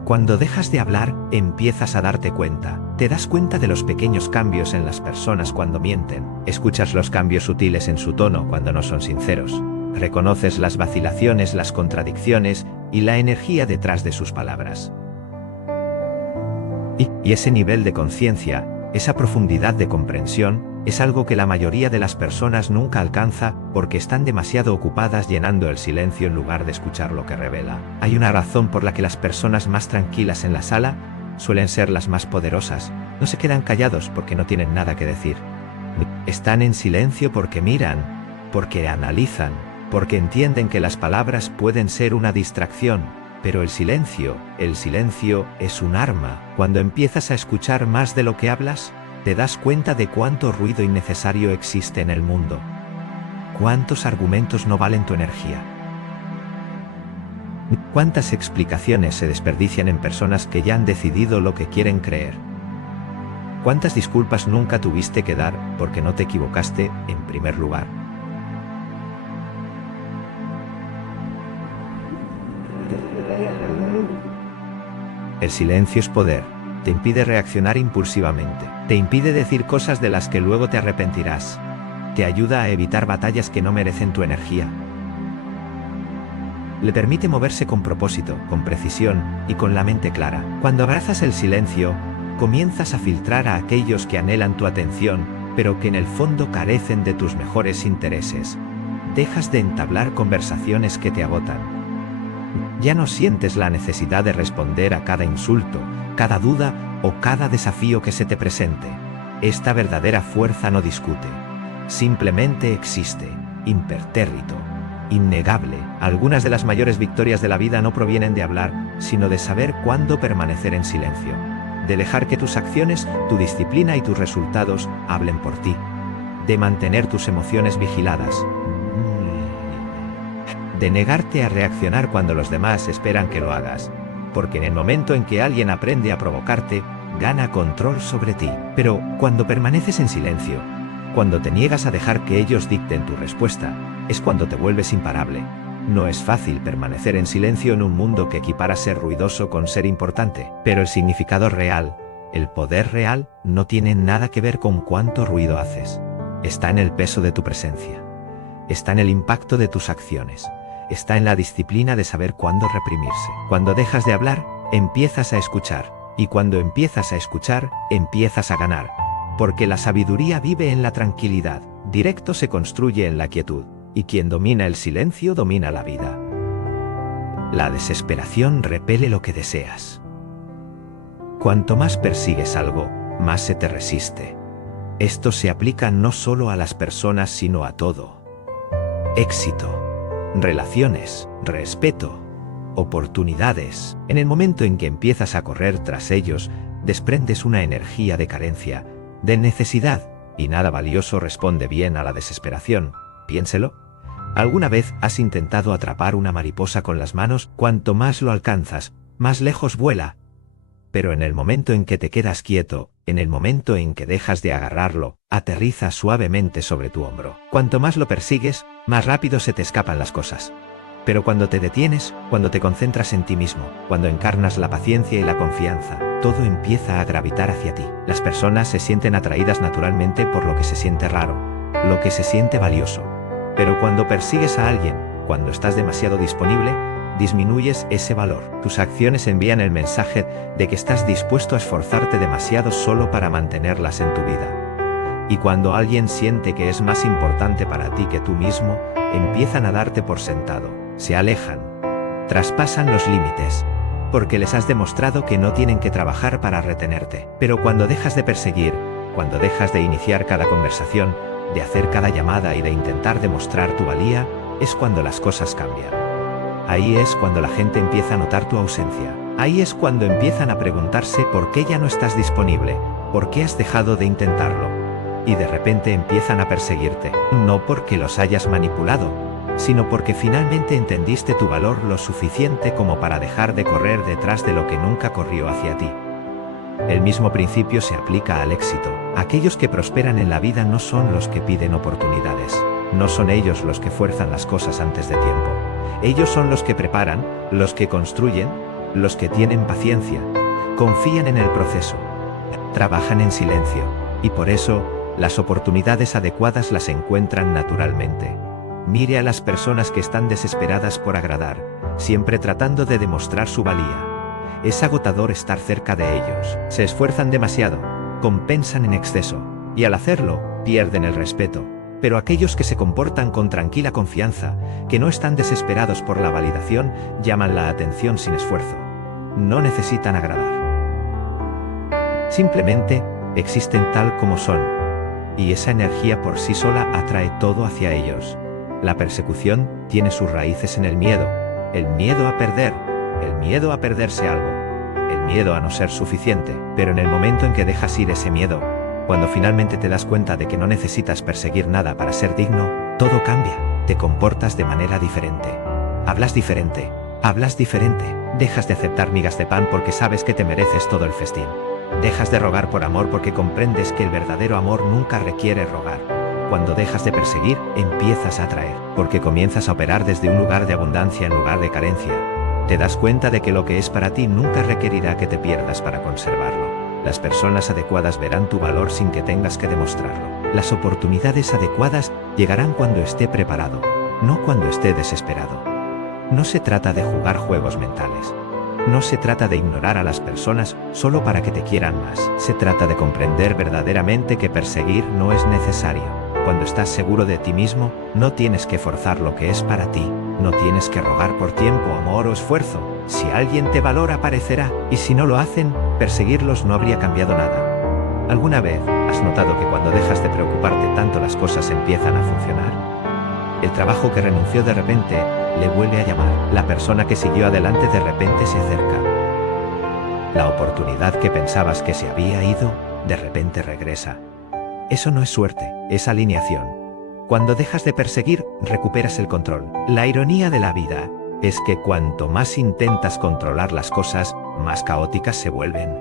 Cuando dejas de hablar, empiezas a darte cuenta. Te das cuenta de los pequeños cambios en las personas cuando mienten. Escuchas los cambios sutiles en su tono cuando no son sinceros. Reconoces las vacilaciones, las contradicciones y la energía detrás de sus palabras. Y ese nivel de conciencia, esa profundidad de comprensión, es algo que la mayoría de las personas nunca alcanza porque están demasiado ocupadas llenando el silencio en lugar de escuchar lo que revela. Hay una razón por la que las personas más tranquilas en la sala suelen ser las más poderosas. No se quedan callados porque no tienen nada que decir. Están en silencio porque miran, porque analizan, porque entienden que las palabras pueden ser una distracción. Pero el silencio es un arma. Cuando empiezas a escuchar más de lo que hablas, te das cuenta de cuánto ruido innecesario existe en el mundo. ¿Cuántos argumentos no valen tu energía? ¿Cuántas explicaciones se desperdician en personas que ya han decidido lo que quieren creer? ¿Cuántas disculpas nunca tuviste que dar porque no te equivocaste en primer lugar? El silencio es poder. Te impide reaccionar impulsivamente. Te impide decir cosas de las que luego te arrepentirás. Te ayuda a evitar batallas que no merecen tu energía. Le permite moverse con propósito, con precisión y con la mente clara. Cuando abrazas el silencio, comienzas a filtrar a aquellos que anhelan tu atención, pero que en el fondo carecen de tus mejores intereses. Dejas de entablar conversaciones que te agotan. Ya no sientes la necesidad de responder a cada insulto, cada duda o cada desafío que se te presente. Esta verdadera fuerza no discute. Simplemente existe, impertérrito, innegable. Algunas de las mayores victorias de la vida no provienen de hablar, sino de saber cuándo permanecer en silencio. De dejar que tus acciones, tu disciplina y tus resultados hablen por ti. De mantener tus emociones vigiladas. De negarte a reaccionar cuando los demás esperan que lo hagas, porque en el momento en que alguien aprende a provocarte, gana control sobre ti. Pero cuando permaneces en silencio, cuando te niegas a dejar que ellos dicten tu respuesta, es cuando te vuelves imparable. No es fácil permanecer en silencio en un mundo que equipara ser ruidoso con ser importante, pero el significado real, el poder real, no tiene nada que ver con cuánto ruido haces. Está en el peso de tu presencia. Está en el impacto de tus acciones. Está en la disciplina de saber cuándo reprimirse. Cuando dejas de hablar, empiezas a escuchar. Y cuando empiezas a escuchar, empiezas a ganar. Porque la sabiduría vive en la tranquilidad. Directo se construye en la quietud. Y quien domina el silencio domina la vida. La desesperación repele lo que deseas. Cuanto más persigues algo, más se te resiste. Esto se aplica no solo a las personas sino a todo. Éxito, relaciones, respeto, oportunidades. En el momento en que empiezas a correr tras ellos, desprendes una energía de carencia, de necesidad, y nada valioso responde bien a la desesperación. Piénselo. ¿Alguna vez has intentado atrapar una mariposa con las manos? Cuanto más lo alcanzas, más lejos vuela. Pero en el momento en que te quedas quieto, en el momento en que dejas de agarrarlo, aterriza suavemente sobre tu hombro. Cuanto más lo persigues, más rápido se te escapan las cosas. Pero cuando te detienes, cuando te concentras en ti mismo, cuando encarnas la paciencia y la confianza, todo empieza a gravitar hacia ti. Las personas se sienten atraídas naturalmente por lo que se siente raro, lo que se siente valioso. Pero cuando persigues a alguien, cuando estás demasiado disponible, disminuyes ese valor. Tus acciones envían el mensaje de que estás dispuesto a esforzarte demasiado solo para mantenerlas en tu vida. Y cuando alguien siente que es más importante para ti que tú mismo, empiezan a darte por sentado, se alejan, traspasan los límites, porque les has demostrado que no tienen que trabajar para retenerte. Pero cuando dejas de perseguir, cuando dejas de iniciar cada conversación, de hacer cada llamada y de intentar demostrar tu valía, es cuando las cosas cambian. Ahí es cuando la gente empieza a notar tu ausencia. Ahí es cuando empiezan a preguntarse por qué ya no estás disponible, por qué has dejado de intentarlo. Y de repente empiezan a perseguirte, no porque los hayas manipulado, sino porque finalmente entendiste tu valor lo suficiente como para dejar de correr detrás de lo que nunca corrió hacia ti. El mismo principio se aplica al éxito. Aquellos que prosperan en la vida no son los que piden oportunidades. No son ellos los que fuerzan las cosas antes de tiempo. Ellos son los que preparan, los que construyen, los que tienen paciencia, confían en el proceso, trabajan en silencio, y por eso, las oportunidades adecuadas las encuentran naturalmente. Mire a las personas que están desesperadas por agradar, siempre tratando de demostrar su valía. Es agotador estar cerca de ellos. Se esfuerzan demasiado, compensan en exceso, y al hacerlo, pierden el respeto. Pero aquellos que se comportan con tranquila confianza, que no están desesperados por la validación, llaman la atención sin esfuerzo. No necesitan agradar. Simplemente, existen tal como son. Y esa energía por sí sola atrae todo hacia ellos. La persecución tiene sus raíces en el miedo a perder, el miedo a perderse algo, el miedo a no ser suficiente. Pero en el momento en que dejas ir ese miedo, cuando finalmente te das cuenta de que no necesitas perseguir nada para ser digno, todo cambia. Te comportas de manera diferente. Hablas diferente. Dejas de aceptar migas de pan porque sabes que te mereces todo el festín. Dejas de rogar por amor porque comprendes que el verdadero amor nunca requiere rogar. Cuando dejas de perseguir, empiezas a atraer, porque comienzas a operar desde un lugar de abundancia en lugar de carencia. Te das cuenta de que lo que es para ti nunca requerirá que te pierdas para conservarlo. Las personas adecuadas verán tu valor sin que tengas que demostrarlo. Las oportunidades adecuadas llegarán cuando esté preparado, no cuando esté desesperado. No se trata de jugar juegos mentales. No se trata de ignorar a las personas solo para que te quieran más. Se trata de comprender verdaderamente que perseguir no es necesario. Cuando estás seguro de ti mismo, no tienes que forzar lo que es para ti. No tienes que rogar por tiempo, amor o esfuerzo. Si alguien te valora, aparecerá. Y si no lo hacen, perseguirlos no habría cambiado nada. ¿Alguna vez has notado que cuando dejas de preocuparte tanto las cosas empiezan a funcionar? El trabajo que renunció de repente le vuelve a llamar. La persona que siguió adelante de repente se acerca. La oportunidad que pensabas que se había ido, de repente regresa. Eso no es suerte, es alineación. Cuando dejas de perseguir, recuperas el control. La ironía de la vida es que cuanto más intentas controlar las cosas, más caóticas se vuelven.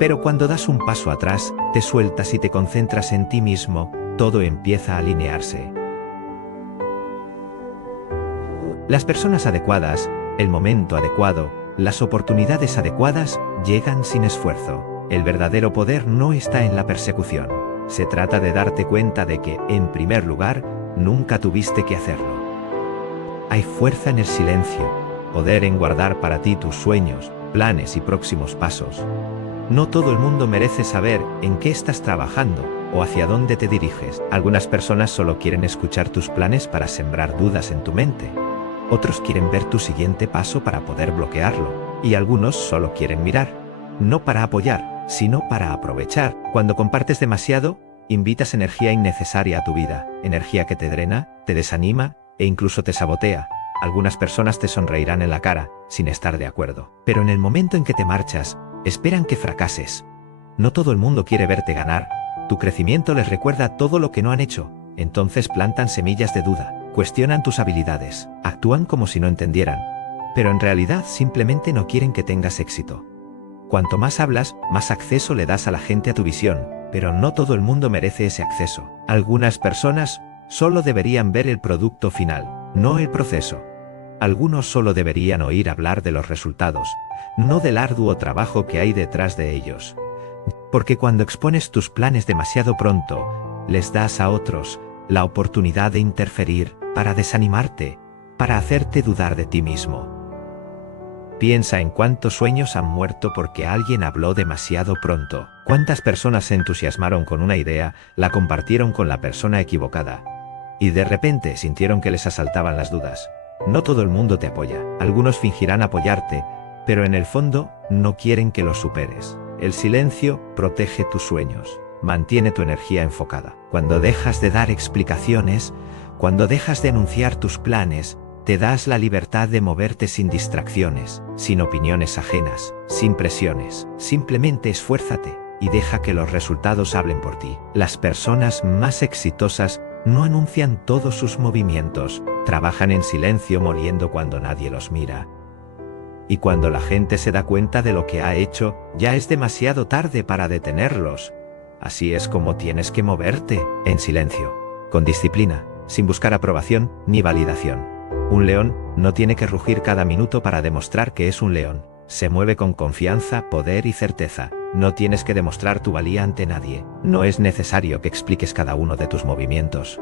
Pero cuando das un paso atrás, te sueltas y te concentras en ti mismo, todo empieza a alinearse. Las personas adecuadas, el momento adecuado, las oportunidades adecuadas, llegan sin esfuerzo. El verdadero poder no está en la persecución. Se trata de darte cuenta de que, en primer lugar, nunca tuviste que hacerlo. Hay fuerza en el silencio, poder en guardar para ti tus sueños, planes y próximos pasos. No todo el mundo merece saber en qué estás trabajando o hacia dónde te diriges. Algunas personas solo quieren escuchar tus planes para sembrar dudas en tu mente. Otros quieren ver tu siguiente paso para poder bloquearlo. Y algunos solo quieren mirar, no para apoyar, sino para aprovechar. Cuando compartes demasiado, invitas energía innecesaria a tu vida, energía que te drena, te desanima e incluso te sabotea. Algunas personas te sonreirán en la cara, sin estar de acuerdo. Pero en el momento en que te marchas, esperan que fracases. No todo el mundo quiere verte ganar. Tu crecimiento les recuerda todo lo que no han hecho. Entonces plantan semillas de duda, cuestionan tus habilidades, actúan como si no entendieran. Pero en realidad simplemente no quieren que tengas éxito. Cuanto más hablas, más acceso le das a la gente a tu visión, pero no todo el mundo merece ese acceso. Algunas personas solo deberían ver el producto final, no el proceso. Algunos solo deberían oír hablar de los resultados, no del arduo trabajo que hay detrás de ellos. Porque cuando expones tus planes demasiado pronto, les das a otros la oportunidad de interferir para desanimarte, para hacerte dudar de ti mismo. Piensa en cuántos sueños han muerto porque alguien habló demasiado pronto. Cuántas personas se entusiasmaron con una idea, la compartieron con la persona equivocada. Y de repente sintieron que les asaltaban las dudas. No todo el mundo te apoya. Algunos fingirán apoyarte, pero en el fondo no quieren que los superes. El silencio protege tus sueños. Mantiene tu energía enfocada. Cuando dejas de dar explicaciones, cuando dejas de anunciar tus planes, te das la libertad de moverte sin distracciones, sin opiniones ajenas, sin presiones. Simplemente esfuérzate y deja que los resultados hablen por ti. Las personas más exitosas no anuncian todos sus movimientos, trabajan en silencio moliendo cuando nadie los mira. Y cuando la gente se da cuenta de lo que ha hecho, ya es demasiado tarde para detenerlos. Así es como tienes que moverte, en silencio, con disciplina, sin buscar aprobación ni validación. Un león no tiene que rugir cada minuto para demostrar que es un león. Se mueve con confianza, poder y certeza. No tienes que demostrar tu valía ante nadie. No es necesario que expliques cada uno de tus movimientos.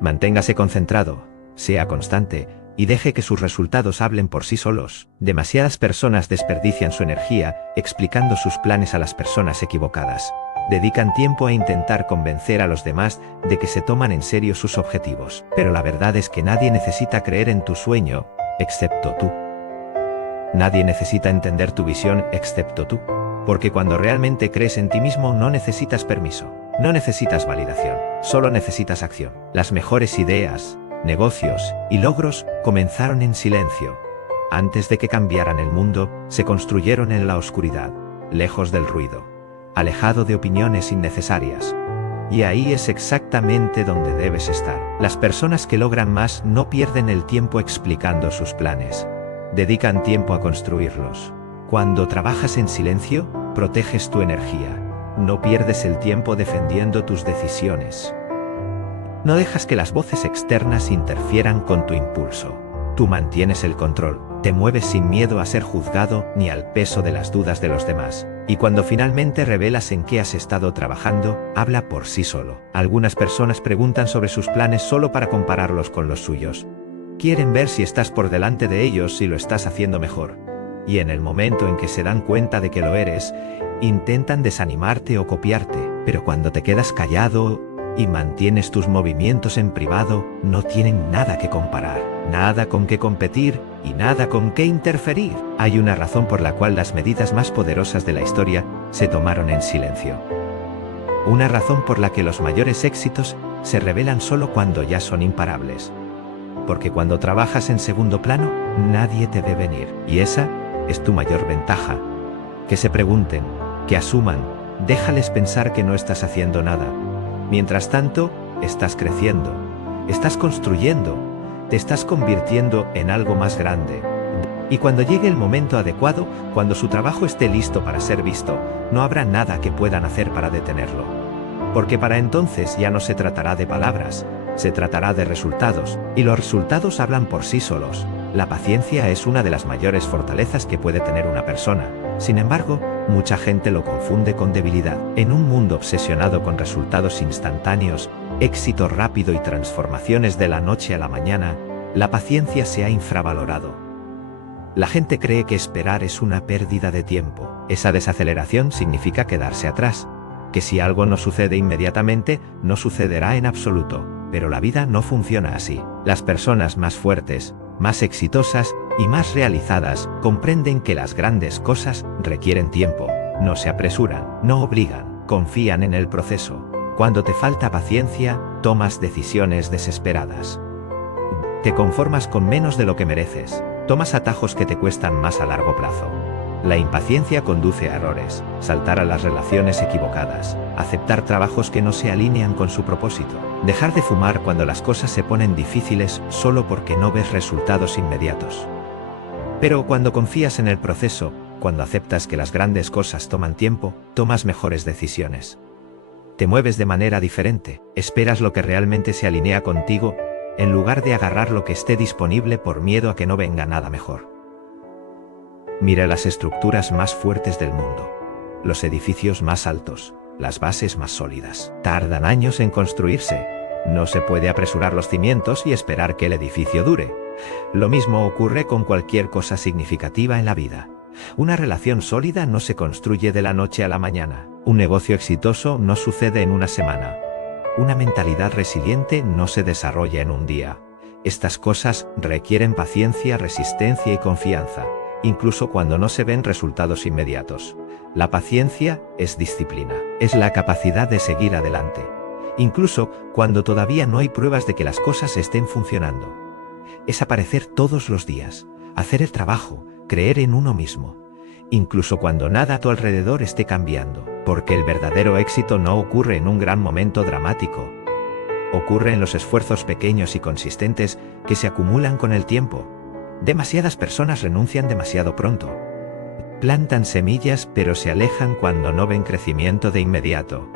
Manténgase concentrado, sea constante, y deje que sus resultados hablen por sí solos. Demasiadas personas desperdician su energía explicando sus planes a las personas equivocadas. Dedican tiempo a intentar convencer a los demás de que se toman en serio sus objetivos. Pero la verdad es que nadie necesita creer en tu sueño, excepto tú. Nadie necesita entender tu visión, excepto tú. Porque cuando realmente crees en ti mismo no necesitas permiso, no necesitas validación, solo necesitas acción. Las mejores ideas, negocios y logros comenzaron en silencio. Antes de que cambiaran el mundo, se construyeron en la oscuridad, lejos del ruido, alejado de opiniones innecesarias. Y ahí es exactamente donde debes estar. Las personas que logran más no pierden el tiempo explicando sus planes. Dedican tiempo a construirlos. Cuando trabajas en silencio, proteges tu energía. No pierdes el tiempo defendiendo tus decisiones. No dejas que las voces externas interfieran con tu impulso. Tú mantienes el control. Te mueves sin miedo a ser juzgado ni al peso de las dudas de los demás. Y cuando finalmente revelas en qué has estado trabajando, habla por sí solo. Algunas personas preguntan sobre sus planes solo para compararlos con los suyos. Quieren ver si estás por delante de ellos, si lo estás haciendo mejor. Y en el momento en que se dan cuenta de que lo eres, intentan desanimarte o copiarte. Pero cuando te quedas callado y mantienes tus movimientos en privado, no tienen nada que comparar, nada con qué competir y nada con qué interferir. Hay una razón por la cual las medidas más poderosas de la historia se tomaron en silencio. Una razón por la que los mayores éxitos se revelan solo cuando ya son imparables. Porque cuando trabajas en segundo plano, nadie te ve venir. Y esa es tu mayor ventaja. Que se pregunten, que asuman, déjales pensar que no estás haciendo nada. Mientras tanto, estás creciendo, estás construyendo, te estás convirtiendo en algo más grande. Y cuando llegue el momento adecuado, cuando su trabajo esté listo para ser visto, no habrá nada que puedan hacer para detenerlo. Porque para entonces ya no se tratará de palabras, se tratará de resultados, y los resultados hablan por sí solos. La paciencia es una de las mayores fortalezas que puede tener una persona. Sin embargo, mucha gente lo confunde con debilidad. En un mundo obsesionado con resultados instantáneos, éxito rápido y transformaciones de la noche a la mañana, la paciencia se ha infravalorado. La gente cree que esperar es una pérdida de tiempo. Esa desaceleración significa quedarse atrás, que si algo no sucede inmediatamente, no sucederá en absoluto. Pero la vida no funciona así. Las personas más fuertes, más exitosas y más realizadas comprenden que las grandes cosas requieren tiempo. No se apresuran, no obligan, confían en el proceso. Cuando te falta paciencia, tomas decisiones desesperadas. Te conformas con menos de lo que mereces. Tomas atajos que te cuestan más a largo plazo. La impaciencia conduce a errores, saltar a las relaciones equivocadas, aceptar trabajos que no se alinean con su propósito, dejar de fumar cuando las cosas se ponen difíciles solo porque no ves resultados inmediatos. Pero cuando confías en el proceso, cuando aceptas que las grandes cosas toman tiempo, tomas mejores decisiones. Te mueves de manera diferente, esperas lo que realmente se alinea contigo, en lugar de agarrar lo que esté disponible por miedo a que no venga nada mejor. Mira las estructuras más fuertes del mundo, los edificios más altos, las bases más sólidas. Tardan años en construirse. No se puede apresurar los cimientos y esperar que el edificio dure. Lo mismo ocurre con cualquier cosa significativa en la vida. Una relación sólida no se construye de la noche a la mañana. Un negocio exitoso no sucede en una semana. Una mentalidad resiliente no se desarrolla en un día. Estas cosas requieren paciencia, resistencia y confianza, incluso cuando no se ven resultados inmediatos. La paciencia es disciplina, es la capacidad de seguir adelante, incluso cuando todavía no hay pruebas de que las cosas estén funcionando. Es aparecer todos los días, hacer el trabajo, creer en uno mismo, incluso cuando nada a tu alrededor esté cambiando, porque el verdadero éxito no ocurre en un gran momento dramático. Ocurre en los esfuerzos pequeños y consistentes que se acumulan con el tiempo. Demasiadas personas renuncian demasiado pronto. Plantan semillas pero se alejan cuando no ven crecimiento de inmediato.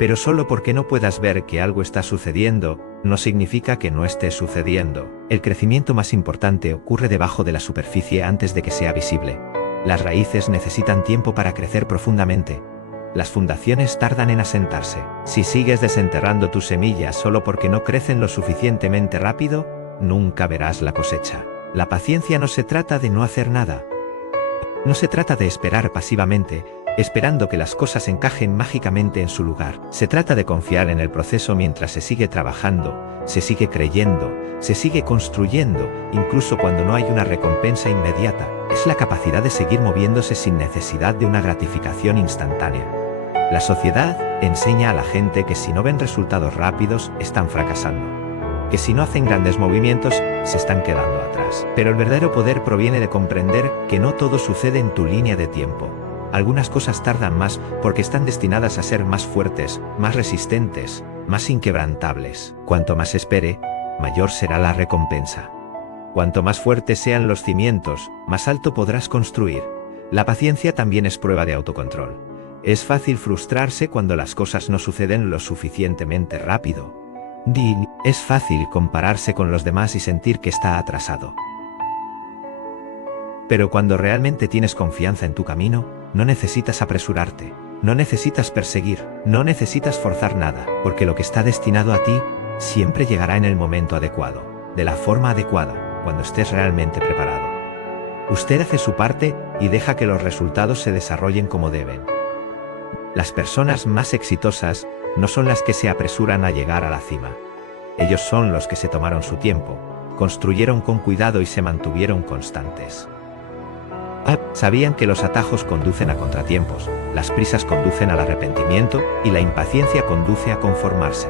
Pero solo porque no puedas ver que algo está sucediendo, no significa que no esté sucediendo. El crecimiento más importante ocurre debajo de la superficie antes de que sea visible. Las raíces necesitan tiempo para crecer profundamente. Las fundaciones tardan en asentarse. Si sigues desenterrando tus semillas solo porque no crecen lo suficientemente rápido, nunca verás la cosecha. La paciencia no se trata de no hacer nada. No se trata de esperar pasivamente, esperando que las cosas encajen mágicamente en su lugar. Se trata de confiar en el proceso mientras se sigue trabajando, se sigue creyendo, se sigue construyendo, incluso cuando no hay una recompensa inmediata. Es la capacidad de seguir moviéndose sin necesidad de una gratificación instantánea. La sociedad enseña a la gente que si no ven resultados rápidos, están fracasando. Que si no hacen grandes movimientos, se están quedando atrás. Pero el verdadero poder proviene de comprender que no todo sucede en tu línea de tiempo. Algunas cosas tardan más porque están destinadas a ser más fuertes, más resistentes, más inquebrantables. Cuanto más espere, mayor será la recompensa. Cuanto más fuertes sean los cimientos, más alto podrás construir. La paciencia también es prueba de autocontrol. Es fácil frustrarse cuando las cosas no suceden lo suficientemente rápido. Es fácil compararse con los demás y sentir que está atrasado. Pero cuando realmente tienes confianza en tu camino, no necesitas apresurarte, no necesitas perseguir, no necesitas forzar nada, porque lo que está destinado a ti siempre llegará en el momento adecuado, de la forma adecuada, cuando estés realmente preparado. Usted hace su parte y deja que los resultados se desarrollen como deben. Las personas más exitosas no son las que se apresuran a llegar a la cima. Ellos son los que se tomaron su tiempo, construyeron con cuidado y se mantuvieron constantes. Sabían que los atajos conducen a contratiempos, las prisas conducen al arrepentimiento y la impaciencia conduce a conformarse.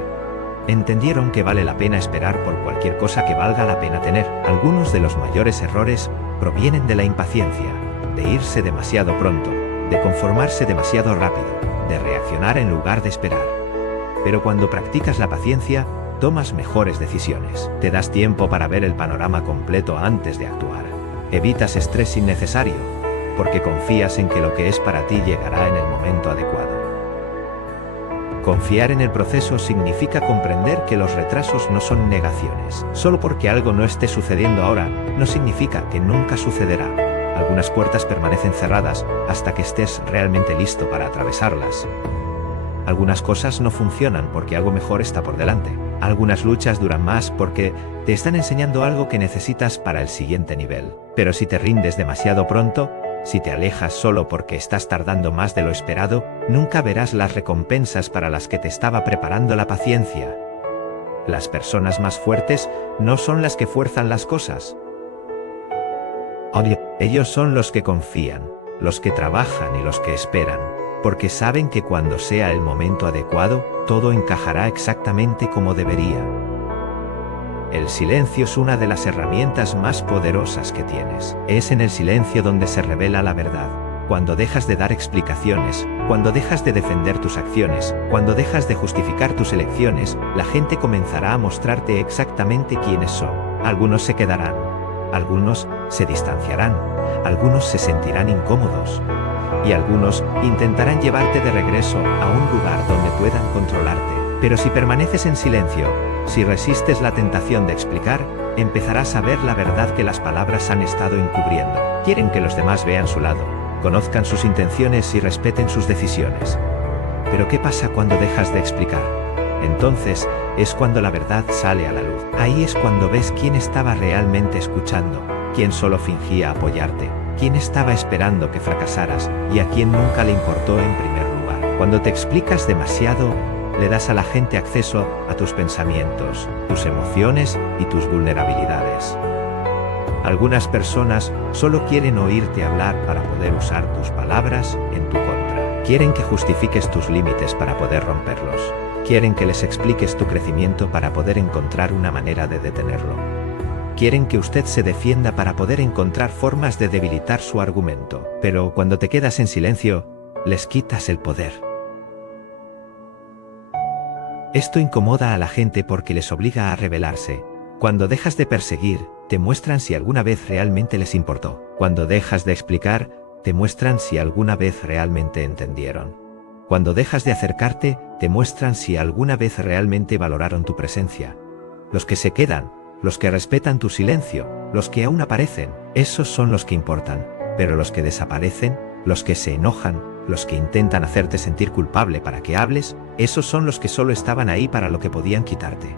Entendieron que vale la pena esperar por cualquier cosa que valga la pena tener. Algunos de los mayores errores provienen de la impaciencia, de irse demasiado pronto, de conformarse demasiado rápido, de reaccionar en lugar de esperar. Pero cuando practicas la paciencia, tomas mejores decisiones. Te das tiempo para ver el panorama completo antes de actuar. Evitas estrés innecesario, porque confías en que lo que es para ti llegará en el momento adecuado. Confiar en el proceso significa comprender que los retrasos no son negaciones. Solo porque algo no esté sucediendo ahora, no significa que nunca sucederá. Algunas puertas permanecen cerradas hasta que estés realmente listo para atravesarlas. Algunas cosas no funcionan porque algo mejor está por delante. Algunas luchas duran más porque te están enseñando algo que necesitas para el siguiente nivel. Pero si te rindes demasiado pronto, si te alejas solo porque estás tardando más de lo esperado, nunca verás las recompensas para las que te estaba preparando la paciencia. Las personas más fuertes no son las que fuerzan las cosas. Ellos son los que confían, los que trabajan y los que esperan, porque saben que cuando sea el momento adecuado, todo encajará exactamente como debería. El silencio es una de las herramientas más poderosas que tienes. Es en el silencio donde se revela la verdad. Cuando dejas de dar explicaciones, cuando dejas de defender tus acciones, cuando dejas de justificar tus elecciones, la gente comenzará a mostrarte exactamente quiénes son. Algunos se quedarán, algunos se distanciarán, algunos se sentirán incómodos, y algunos intentarán llevarte de regreso a un lugar donde puedan controlarte. Pero si permaneces en silencio, si resistes la tentación de explicar, empezarás a ver la verdad que las palabras han estado encubriendo. Quieren que los demás vean su lado, conozcan sus intenciones y respeten sus decisiones. Pero ¿qué pasa cuando dejas de explicar? Entonces, es cuando la verdad sale a la luz. Ahí es cuando ves quién estaba realmente escuchando, quién solo fingía apoyarte, quién estaba esperando que fracasaras y a quién nunca le importó en primer lugar. Cuando te explicas demasiado, le das a la gente acceso a tus pensamientos, tus emociones y tus vulnerabilidades. Algunas personas solo quieren oírte hablar para poder usar tus palabras en tu contra. Quieren que justifiques tus límites para poder romperlos. Quieren que les expliques tu crecimiento para poder encontrar una manera de detenerlo. Quieren que usted se defienda para poder encontrar formas de debilitar su argumento. Pero cuando te quedas en silencio, les quitas el poder. Esto incomoda a la gente porque les obliga a rebelarse. Cuando dejas de perseguir, te muestran si alguna vez realmente les importó. Cuando dejas de explicar, te muestran si alguna vez realmente entendieron. Cuando dejas de acercarte, te muestran si alguna vez realmente valoraron tu presencia. Los que se quedan, los que respetan tu silencio, los que aún aparecen, esos son los que importan. Pero los que desaparecen, los que se enojan, los que intentan hacerte sentir culpable para que hables, esos son los que solo estaban ahí para lo que podían quitarte.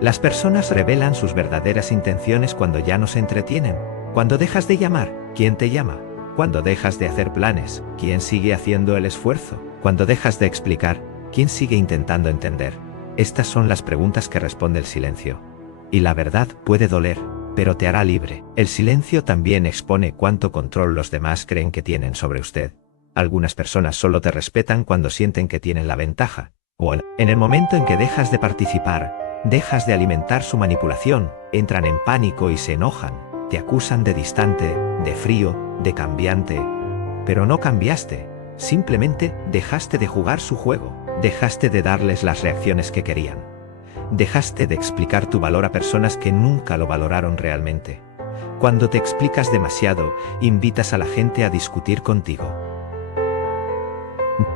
Las personas revelan sus verdaderas intenciones cuando ya no se entretienen. Cuando dejas de llamar, ¿quién te llama? Cuando dejas de hacer planes, ¿quién sigue haciendo el esfuerzo? Cuando dejas de explicar, ¿quién sigue intentando entender? Estas son las preguntas que responde el silencio. Y la verdad puede doler, pero te hará libre. El silencio también expone cuánto control los demás creen que tienen sobre usted. Algunas personas solo te respetan cuando sienten que tienen la ventaja. O en el momento en que dejas de participar, dejas de alimentar su manipulación, entran en pánico y se enojan. Te acusan de distante, de frío, de cambiante. Pero no cambiaste. Simplemente dejaste de jugar su juego. Dejaste de darles las reacciones que querían. Dejaste de explicar tu valor a personas que nunca lo valoraron realmente. Cuando te explicas demasiado, invitas a la gente a discutir contigo.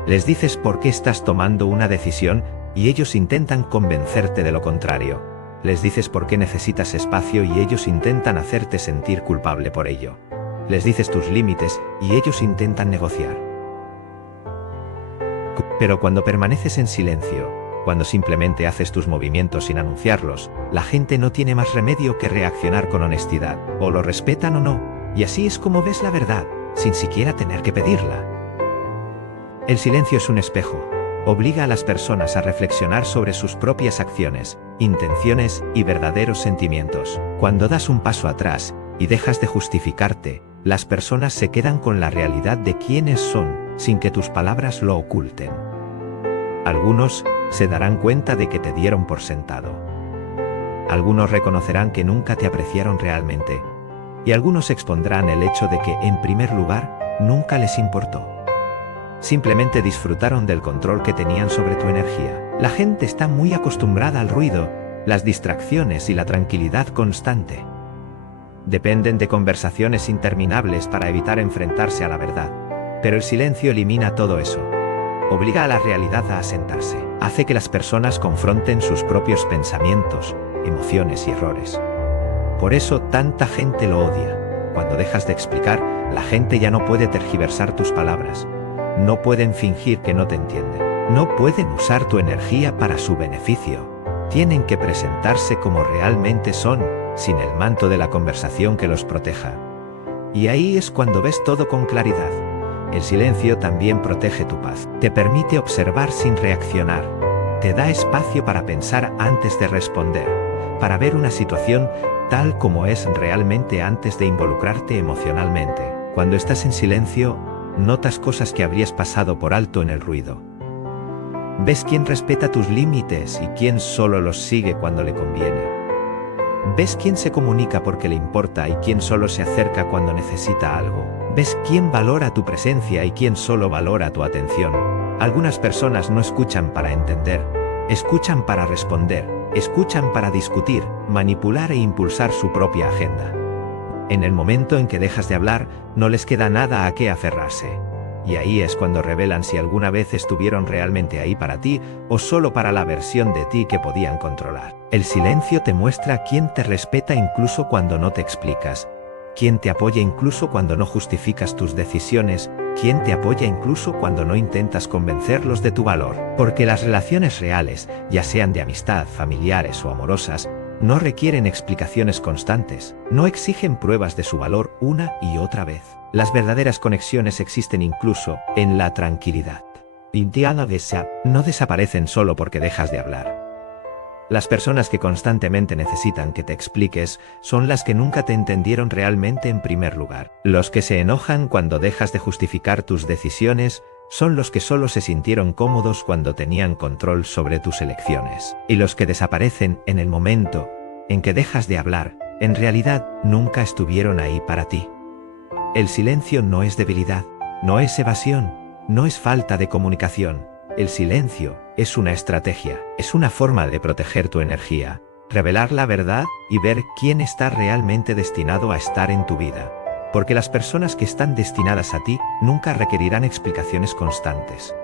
Les dices por qué estás tomando una decisión y ellos intentan convencerte de lo contrario. Les dices por qué necesitas espacio y ellos intentan hacerte sentir culpable por ello. Les dices tus límites y ellos intentan negociar. Pero cuando permaneces en silencio, cuando simplemente haces tus movimientos sin anunciarlos, la gente no tiene más remedio que reaccionar con honestidad. O lo respetan o no, y así es como ves la verdad, sin siquiera tener que pedirla. El silencio es un espejo. Obliga a las personas a reflexionar sobre sus propias acciones, intenciones y verdaderos sentimientos. Cuando das un paso atrás y dejas de justificarte, las personas se quedan con la realidad de quiénes son, sin que tus palabras lo oculten. Algunos se darán cuenta de que te dieron por sentado. Algunos reconocerán que nunca te apreciaron realmente. Y algunos expondrán el hecho de que, en primer lugar, nunca les importó. Simplemente disfrutaron del control que tenían sobre tu energía. La gente está muy acostumbrada al ruido, las distracciones y la tranquilidad constante. Dependen de conversaciones interminables para evitar enfrentarse a la verdad. Pero el silencio elimina todo eso. obliga a la realidad a asentarse. Hace que las personas confronten sus propios pensamientos, emociones y errores. Por eso tanta gente lo odia. Cuando dejas de explicar, la gente ya no puede tergiversar tus palabras. No pueden fingir que no te entienden. No pueden usar tu energía para su beneficio. Tienen que presentarse como realmente son, sin el manto de la conversación que los proteja. Y ahí es cuando ves todo con claridad. El silencio también protege tu paz. Te permite observar sin reaccionar. Te da espacio para pensar antes de responder, para ver una situación tal como es realmente antes de involucrarte emocionalmente. Cuando estás en silencio, notas cosas que habrías pasado por alto en el ruido. Ves quién respeta tus límites y quién solo los sigue cuando le conviene. Ves quién se comunica porque le importa y quién solo se acerca cuando necesita algo. Ves quién valora tu presencia y quién solo valora tu atención. Algunas personas no escuchan para entender, escuchan para responder, escuchan para discutir, manipular e impulsar su propia agenda. En el momento en que dejas de hablar, no les queda nada a qué aferrarse. Y ahí es cuando revelan si alguna vez estuvieron realmente ahí para ti o solo para la versión de ti que podían controlar. El silencio te muestra quién te respeta incluso cuando no te explicas, quién te apoya incluso cuando no justificas tus decisiones, quién te apoya incluso cuando no intentas convencerlos de tu valor. Porque las relaciones reales, ya sean de amistad, familiares o amorosas, no requieren explicaciones constantes, no exigen pruebas de su valor una y otra vez. Las verdaderas conexiones existen incluso en la tranquilidad. No desaparecen solo porque dejas de hablar. Las personas que constantemente necesitan que te expliques son las que nunca te entendieron realmente en primer lugar. Los que se enojan cuando dejas de justificar tus decisiones son los que solo se sintieron cómodos cuando tenían control sobre tus elecciones. Y los que desaparecen en el momento en que dejas de hablar, en realidad nunca estuvieron ahí para ti. El silencio no es debilidad, no es evasión, no es falta de comunicación. El silencio es una estrategia, es una forma de proteger tu energía, revelar la verdad y ver quién está realmente destinado a estar en tu vida. Porque las personas que están destinadas a ti nunca requerirán explicaciones constantes.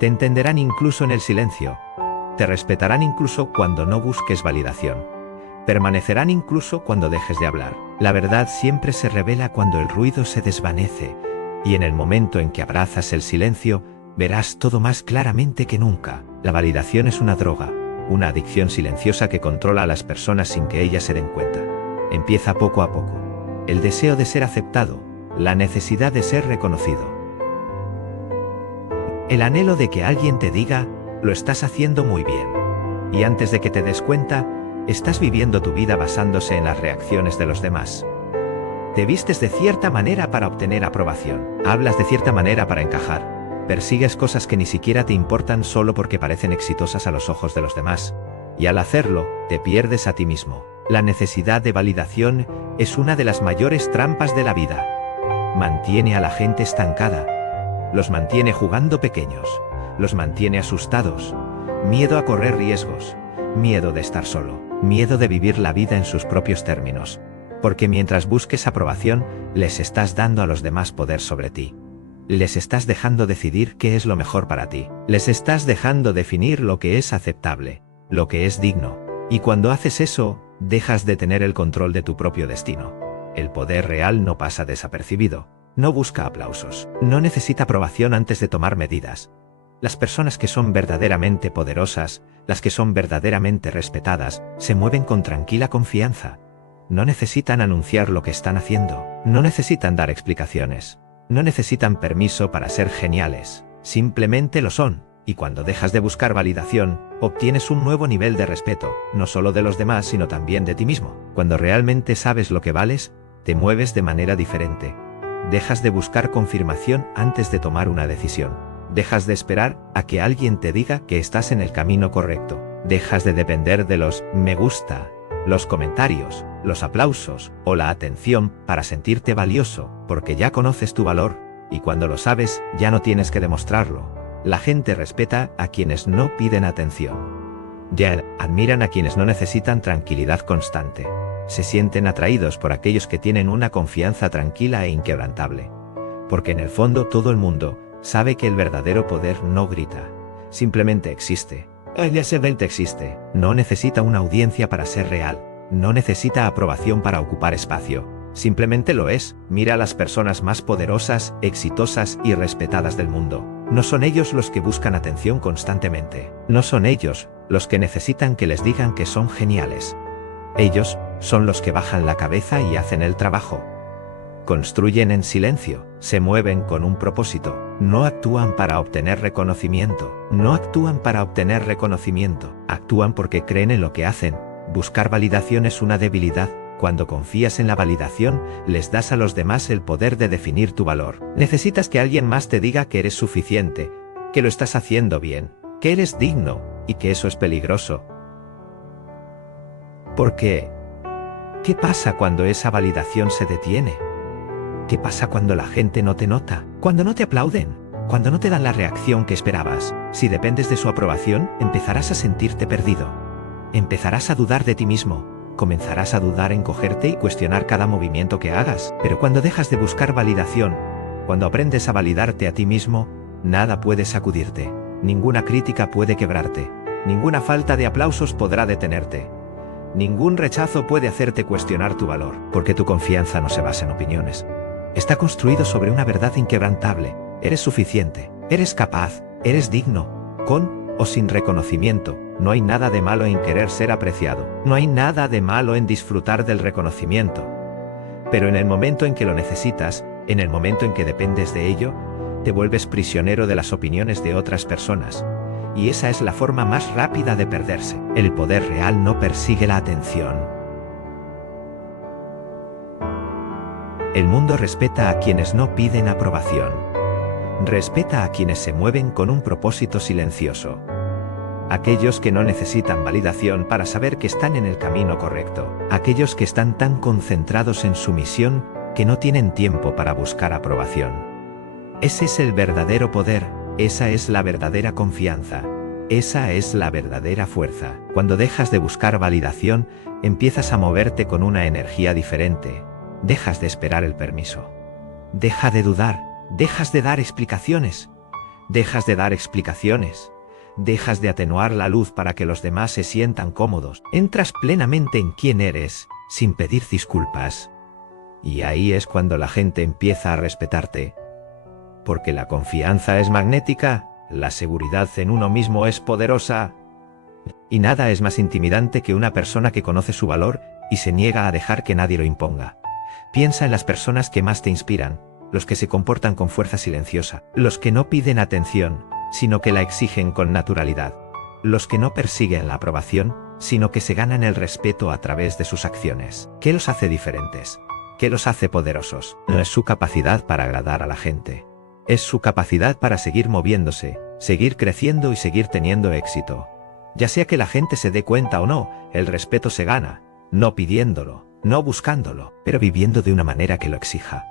Te entenderán incluso en el silencio. Te respetarán incluso cuando no busques validación. Permanecerán incluso cuando dejes de hablar. La verdad siempre se revela cuando el ruido se desvanece, y en el momento en que abrazas el silencio, verás todo más claramente que nunca. La validación es una droga, una adicción silenciosa que controla a las personas sin que ellas se den cuenta. Empieza poco a poco. El deseo de ser aceptado, la necesidad de ser reconocido. El anhelo de que alguien te diga, lo estás haciendo muy bien. Y antes de que te des cuenta, estás viviendo tu vida basándose en las reacciones de los demás. Te vistes de cierta manera para obtener aprobación. Hablas de cierta manera para encajar. Persigues cosas que ni siquiera te importan solo porque parecen exitosas a los ojos de los demás. Y al hacerlo, te pierdes a ti mismo. La necesidad de validación es una de las mayores trampas de la vida. Mantiene a la gente estancada. Los mantiene jugando pequeños. Los mantiene asustados. Miedo a correr riesgos. Miedo de estar solo. Miedo de vivir la vida en sus propios términos. Porque mientras busques aprobación, les estás dando a los demás poder sobre ti. Les estás dejando decidir qué es lo mejor para ti. Les estás dejando definir lo que es aceptable, lo que es digno. Y cuando haces eso, dejas de tener el control de tu propio destino. El poder real no pasa desapercibido. No busca aplausos. No necesita aprobación antes de tomar medidas. Las personas que son verdaderamente poderosas, las que son verdaderamente respetadas, se mueven con tranquila confianza. No necesitan anunciar lo que están haciendo. No necesitan dar explicaciones. No necesitan permiso para ser geniales. Simplemente lo son. Y cuando dejas de buscar validación, obtienes un nuevo nivel de respeto, no solo de los demás, sino también de ti mismo. Cuando realmente sabes lo que vales, te mueves de manera diferente. Dejas de buscar confirmación antes de tomar una decisión. Dejas de esperar a que alguien te diga que estás en el camino correcto. Dejas de depender de los me gusta, los comentarios, los aplausos o la atención para sentirte valioso, porque ya conoces tu valor, y cuando lo sabes, ya no tienes que demostrarlo. La gente respeta a quienes no piden atención. Ya admiran a quienes no necesitan tranquilidad constante. Se sienten atraídos por aquellos que tienen una confianza tranquila e inquebrantable. Porque en el fondo todo el mundo sabe que el verdadero poder no grita. Simplemente existe. Ella simplemente existe. No necesita una audiencia para ser real. No necesita aprobación para ocupar espacio. Simplemente lo es. Mira a las personas más poderosas, exitosas y respetadas del mundo. No son ellos los que buscan atención constantemente. No son ellos los que necesitan que les digan que son geniales. Ellos son los que bajan la cabeza y hacen el trabajo. Construyen en silencio, se mueven con un propósito. No actúan para obtener reconocimiento. No actúan para obtener reconocimiento. Actúan porque creen en lo que hacen. Buscar validación es una debilidad. Cuando confías en la validación, les das a los demás el poder de definir tu valor. Necesitas que alguien más te diga que eres suficiente, que lo estás haciendo bien, que eres digno, y que eso es peligroso. ¿Por qué? ¿Qué pasa cuando esa validación se detiene? ¿Qué pasa cuando la gente no te nota? Cuando no te aplauden, cuando no te dan la reacción que esperabas. Si dependes de su aprobación, empezarás a sentirte perdido. Empezarás a dudar de ti mismo. Comenzarás a dudar en cogerte y cuestionar cada movimiento que hagas. Pero cuando dejas de buscar validación, cuando aprendes a validarte a ti mismo, nada puede sacudirte. Ninguna crítica puede quebrarte. Ninguna falta de aplausos podrá detenerte. Ningún rechazo puede hacerte cuestionar tu valor, porque tu confianza no se basa en opiniones. Está construido sobre una verdad inquebrantable. Eres suficiente, eres capaz, eres digno, con o sin reconocimiento. No hay nada de malo en querer ser apreciado. No hay nada de malo en disfrutar del reconocimiento. Pero en el momento en que lo necesitas, en el momento en que dependes de ello, te vuelves prisionero de las opiniones de otras personas. Y esa es la forma más rápida de perderse. El poder real no persigue la atención. El mundo respeta a quienes no piden aprobación. Respeta a quienes se mueven con un propósito silencioso. Aquellos que no necesitan validación para saber que están en el camino correcto. Aquellos que están tan concentrados en su misión que no tienen tiempo para buscar aprobación. Ese es el verdadero poder, esa es la verdadera confianza, esa es la verdadera fuerza. Cuando dejas de buscar validación, empiezas a moverte con una energía diferente. Dejas de esperar el permiso. Deja de dudar. Dejas de dar explicaciones. Dejas de dar explicaciones. Dejas de atenuar la luz para que los demás se sientan cómodos. Entras plenamente en quién eres, sin pedir disculpas. Y ahí es cuando la gente empieza a respetarte. Porque la confianza es magnética, la seguridad en uno mismo es poderosa. Y nada es más intimidante que una persona que conoce su valor y se niega a dejar que nadie lo imponga. Piensa en las personas que más te inspiran. Los que se comportan con fuerza silenciosa, los que no piden atención, sino que la exigen con naturalidad, los que no persiguen la aprobación, sino que se ganan el respeto a través de sus acciones. ¿Qué los hace diferentes? ¿Qué los hace poderosos? No es su capacidad para agradar a la gente, es su capacidad para seguir moviéndose, seguir creciendo y seguir teniendo éxito. Ya sea que la gente se dé cuenta o no, el respeto se gana, no pidiéndolo, no buscándolo, pero viviendo de una manera que lo exija.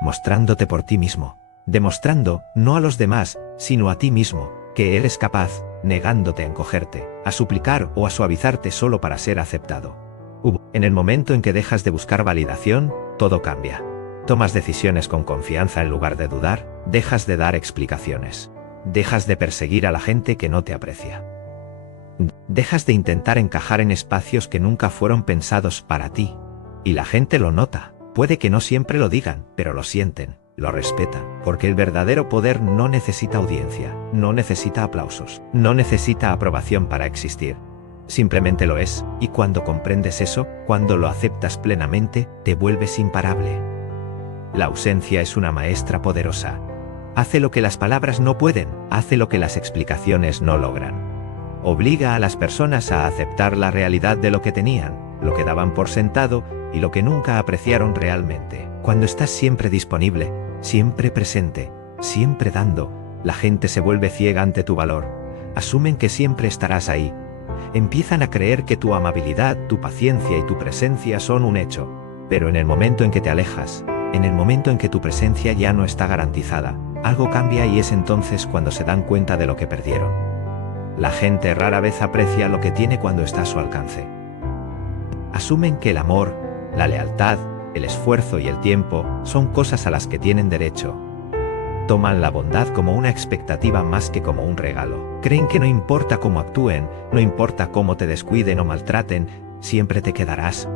Mostrándote por ti mismo, demostrando, no a los demás, sino a ti mismo, que eres capaz, negándote a encogerte, a suplicar o a suavizarte solo para ser aceptado. En el momento en que dejas de buscar validación, todo cambia. Tomas decisiones con confianza en lugar de dudar, dejas de dar explicaciones. Dejas de perseguir a la gente que no te aprecia. Dejas de intentar encajar en espacios que nunca fueron pensados para ti. Y la gente lo nota. Puede que no siempre lo digan, pero lo sienten, lo respetan, porque el verdadero poder no necesita audiencia, no necesita aplausos, no necesita aprobación para existir. Simplemente lo es, y cuando comprendes eso, cuando lo aceptas plenamente, te vuelves imparable. La ausencia es una maestra poderosa. Hace lo que las palabras no pueden, hace lo que las explicaciones no logran. Obliga a las personas a aceptar la realidad de lo que tenían, lo que daban por sentado, y lo que nunca apreciaron realmente. Cuando estás siempre disponible, siempre presente, siempre dando, la gente se vuelve ciega ante tu valor. Asumen que siempre estarás ahí. Empiezan a creer que tu amabilidad, tu paciencia y tu presencia son un hecho. Pero en el momento en que te alejas, en el momento en que tu presencia ya no está garantizada, algo cambia y es entonces cuando se dan cuenta de lo que perdieron. La gente rara vez aprecia lo que tiene cuando está a su alcance. Asumen que el amor, la lealtad, el esfuerzo y el tiempo son cosas a las que tienen derecho. Toman la bondad como una expectativa más que como un regalo. Creen que no importa cómo actúen, no importa cómo te descuiden o maltraten, siempre te quedarás.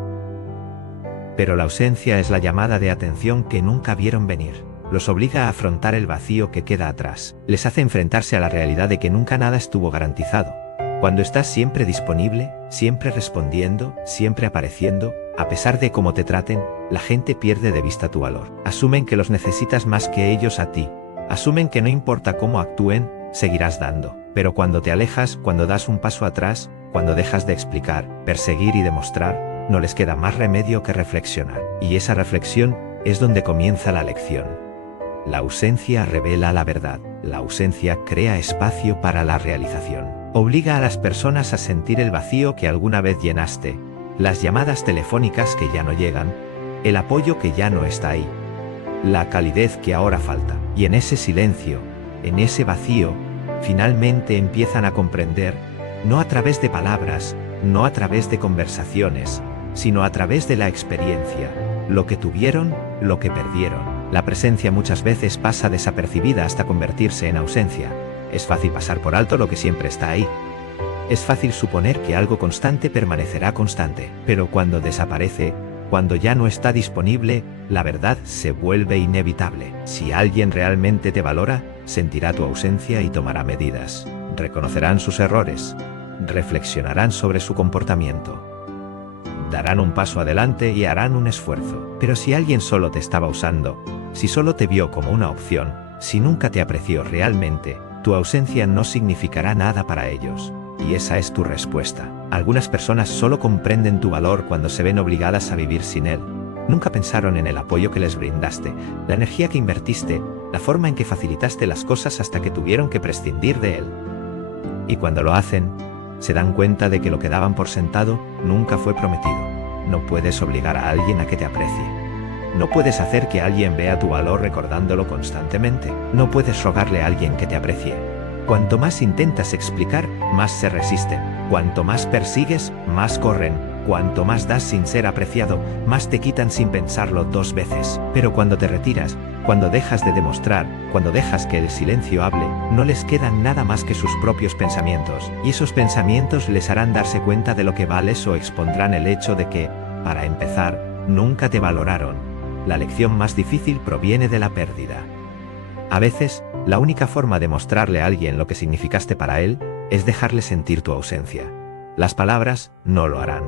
Pero la ausencia es la llamada de atención que nunca vieron venir. Los obliga a afrontar el vacío que queda atrás. Les hace enfrentarse a la realidad de que nunca nada estuvo garantizado. Cuando estás siempre disponible, siempre respondiendo, siempre apareciendo, a pesar de cómo te traten, la gente pierde de vista tu valor. Asumen que los necesitas más que ellos a ti. Asumen que no importa cómo actúen, seguirás dando. Pero cuando te alejas, cuando das un paso atrás, cuando dejas de explicar, perseguir y demostrar, no les queda más remedio que reflexionar. Y esa reflexión es donde comienza la lección. La ausencia revela la verdad. La ausencia crea espacio para la realización. Obliga a las personas a sentir el vacío que alguna vez llenaste, las llamadas telefónicas que ya no llegan, el apoyo que ya no está ahí, la calidez que ahora falta. Y en ese silencio, en ese vacío, finalmente empiezan a comprender, no a través de palabras, no a través de conversaciones, sino a través de la experiencia, lo que tuvieron, lo que perdieron. La presencia muchas veces pasa desapercibida hasta convertirse en ausencia. Es fácil pasar por alto lo que siempre está ahí. Es fácil suponer que algo constante permanecerá constante, pero cuando desaparece, cuando ya no está disponible, la verdad se vuelve inevitable. Si alguien realmente te valora, sentirá tu ausencia y tomará medidas. Reconocerán sus errores, reflexionarán sobre su comportamiento. Darán un paso adelante y harán un esfuerzo. Pero si alguien solo te estaba usando, si solo te vio como una opción, si nunca te apreció realmente, tu ausencia no significará nada para ellos. Y esa es tu respuesta. Algunas personas solo comprenden tu valor cuando se ven obligadas a vivir sin él. Nunca pensaron en el apoyo que les brindaste, la energía que invertiste, la forma en que facilitaste las cosas hasta que tuvieron que prescindir de él. Y cuando lo hacen, se dan cuenta de que lo que daban por sentado nunca fue prometido. No puedes obligar a alguien a que te aprecie. No puedes hacer que alguien vea tu valor recordándolo constantemente. No puedes rogarle a alguien que te aprecie. Cuanto más intentas explicar, más se resisten. Cuanto más persigues, más corren. Cuanto más das sin ser apreciado, más te quitan sin pensarlo dos veces. Pero cuando te retiras, cuando dejas de demostrar, cuando dejas que el silencio hable, no les queda nada más que sus propios pensamientos. Y esos pensamientos les harán darse cuenta de lo que vales o expondrán el hecho de que, para empezar, nunca te valoraron. La lección más difícil proviene de la pérdida. A veces, la única forma de mostrarle a alguien lo que significaste para él es dejarle sentir tu ausencia. Las palabras no lo harán.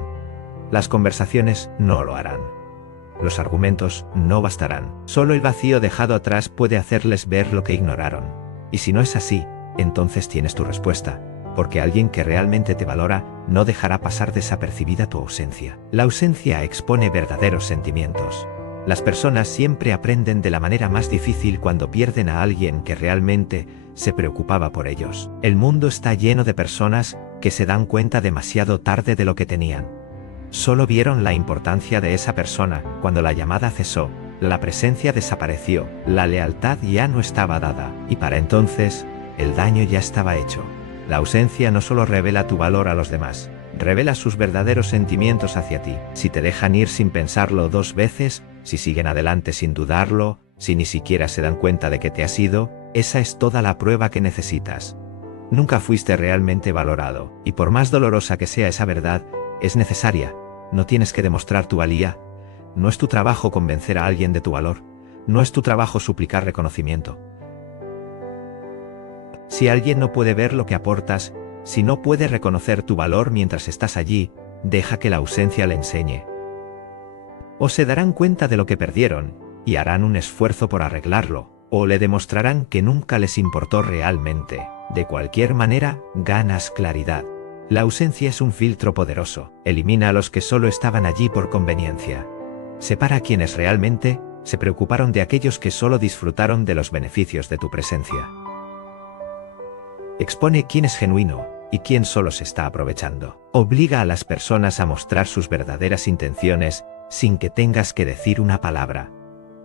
Las conversaciones no lo harán. Los argumentos no bastarán. Solo el vacío dejado atrás puede hacerles ver lo que ignoraron. Y si no es así, entonces tienes tu respuesta, porque alguien que realmente te valora no dejará pasar desapercibida tu ausencia. La ausencia expone verdaderos sentimientos. Las personas siempre aprenden de la manera más difícil cuando pierden a alguien que realmente se preocupaba por ellos. El mundo está lleno de personas que se dan cuenta demasiado tarde de lo que tenían. Solo vieron la importancia de esa persona cuando la llamada cesó, la presencia desapareció, la lealtad ya no estaba dada, y para entonces, el daño ya estaba hecho. La ausencia no solo revela tu valor a los demás, revela sus verdaderos sentimientos hacia ti. Si te dejan ir sin pensarlo dos veces, si siguen adelante sin dudarlo, si ni siquiera se dan cuenta de que te has ido, esa es toda la prueba que necesitas. Nunca fuiste realmente valorado, y por más dolorosa que sea esa verdad, es necesaria. No tienes que demostrar tu valía. No es tu trabajo convencer a alguien de tu valor. No es tu trabajo suplicar reconocimiento. Si alguien no puede ver lo que aportas, si no puede reconocer tu valor mientras estás allí, deja que la ausencia le enseñe. O se darán cuenta de lo que perdieron, y harán un esfuerzo por arreglarlo, o le demostrarán que nunca les importó realmente. De cualquier manera, ganas claridad. La ausencia es un filtro poderoso. Elimina a los que solo estaban allí por conveniencia. Separa a quienes realmente se preocuparon de aquellos que solo disfrutaron de los beneficios de tu presencia. Expone quién es genuino y quién solo se está aprovechando. Obliga a las personas a mostrar sus verdaderas intenciones sin que tengas que decir una palabra.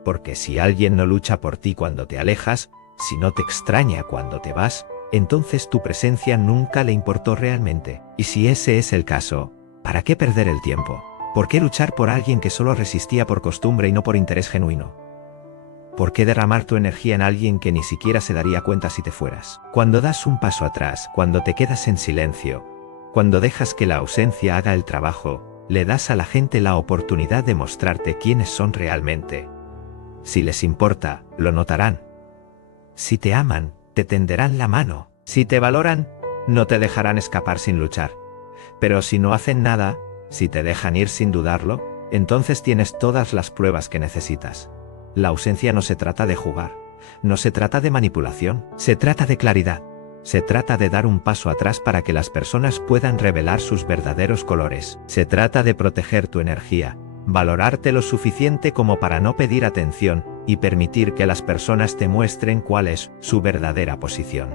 Porque si alguien no lucha por ti cuando te alejas, si no te extraña cuando te vas, entonces tu presencia nunca le importó realmente. Y si ese es el caso, ¿para qué perder el tiempo? ¿Por qué luchar por alguien que solo resistía por costumbre y no por interés genuino? ¿Por qué derramar tu energía en alguien que ni siquiera se daría cuenta si te fueras? Cuando das un paso atrás, cuando te quedas en silencio, cuando dejas que la ausencia haga el trabajo, le das a la gente la oportunidad de mostrarte quiénes son realmente. Si les importa, lo notarán. Si te aman, te tenderán la mano. Si te valoran, no te dejarán escapar sin luchar. Pero si no hacen nada, si te dejan ir sin dudarlo, entonces tienes todas las pruebas que necesitas. La ausencia no se trata de jugar, no se trata de manipulación, se trata de claridad. Se trata de dar un paso atrás para que las personas puedan revelar sus verdaderos colores. Se trata de proteger tu energía, valorarte lo suficiente como para no pedir atención y permitir que las personas te muestren cuál es su verdadera posición.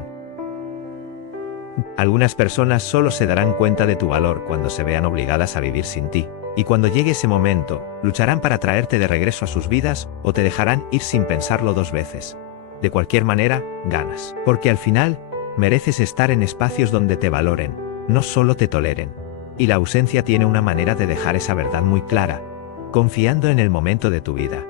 Algunas personas solo se darán cuenta de tu valor cuando se vean obligadas a vivir sin ti, y cuando llegue ese momento, lucharán para traerte de regreso a sus vidas o te dejarán ir sin pensarlo dos veces. De cualquier manera, ganas, porque al final, mereces estar en espacios donde te valoren, no solo te toleren. Y la ausencia tiene una manera de dejar esa verdad muy clara, confiando en el momento de tu vida.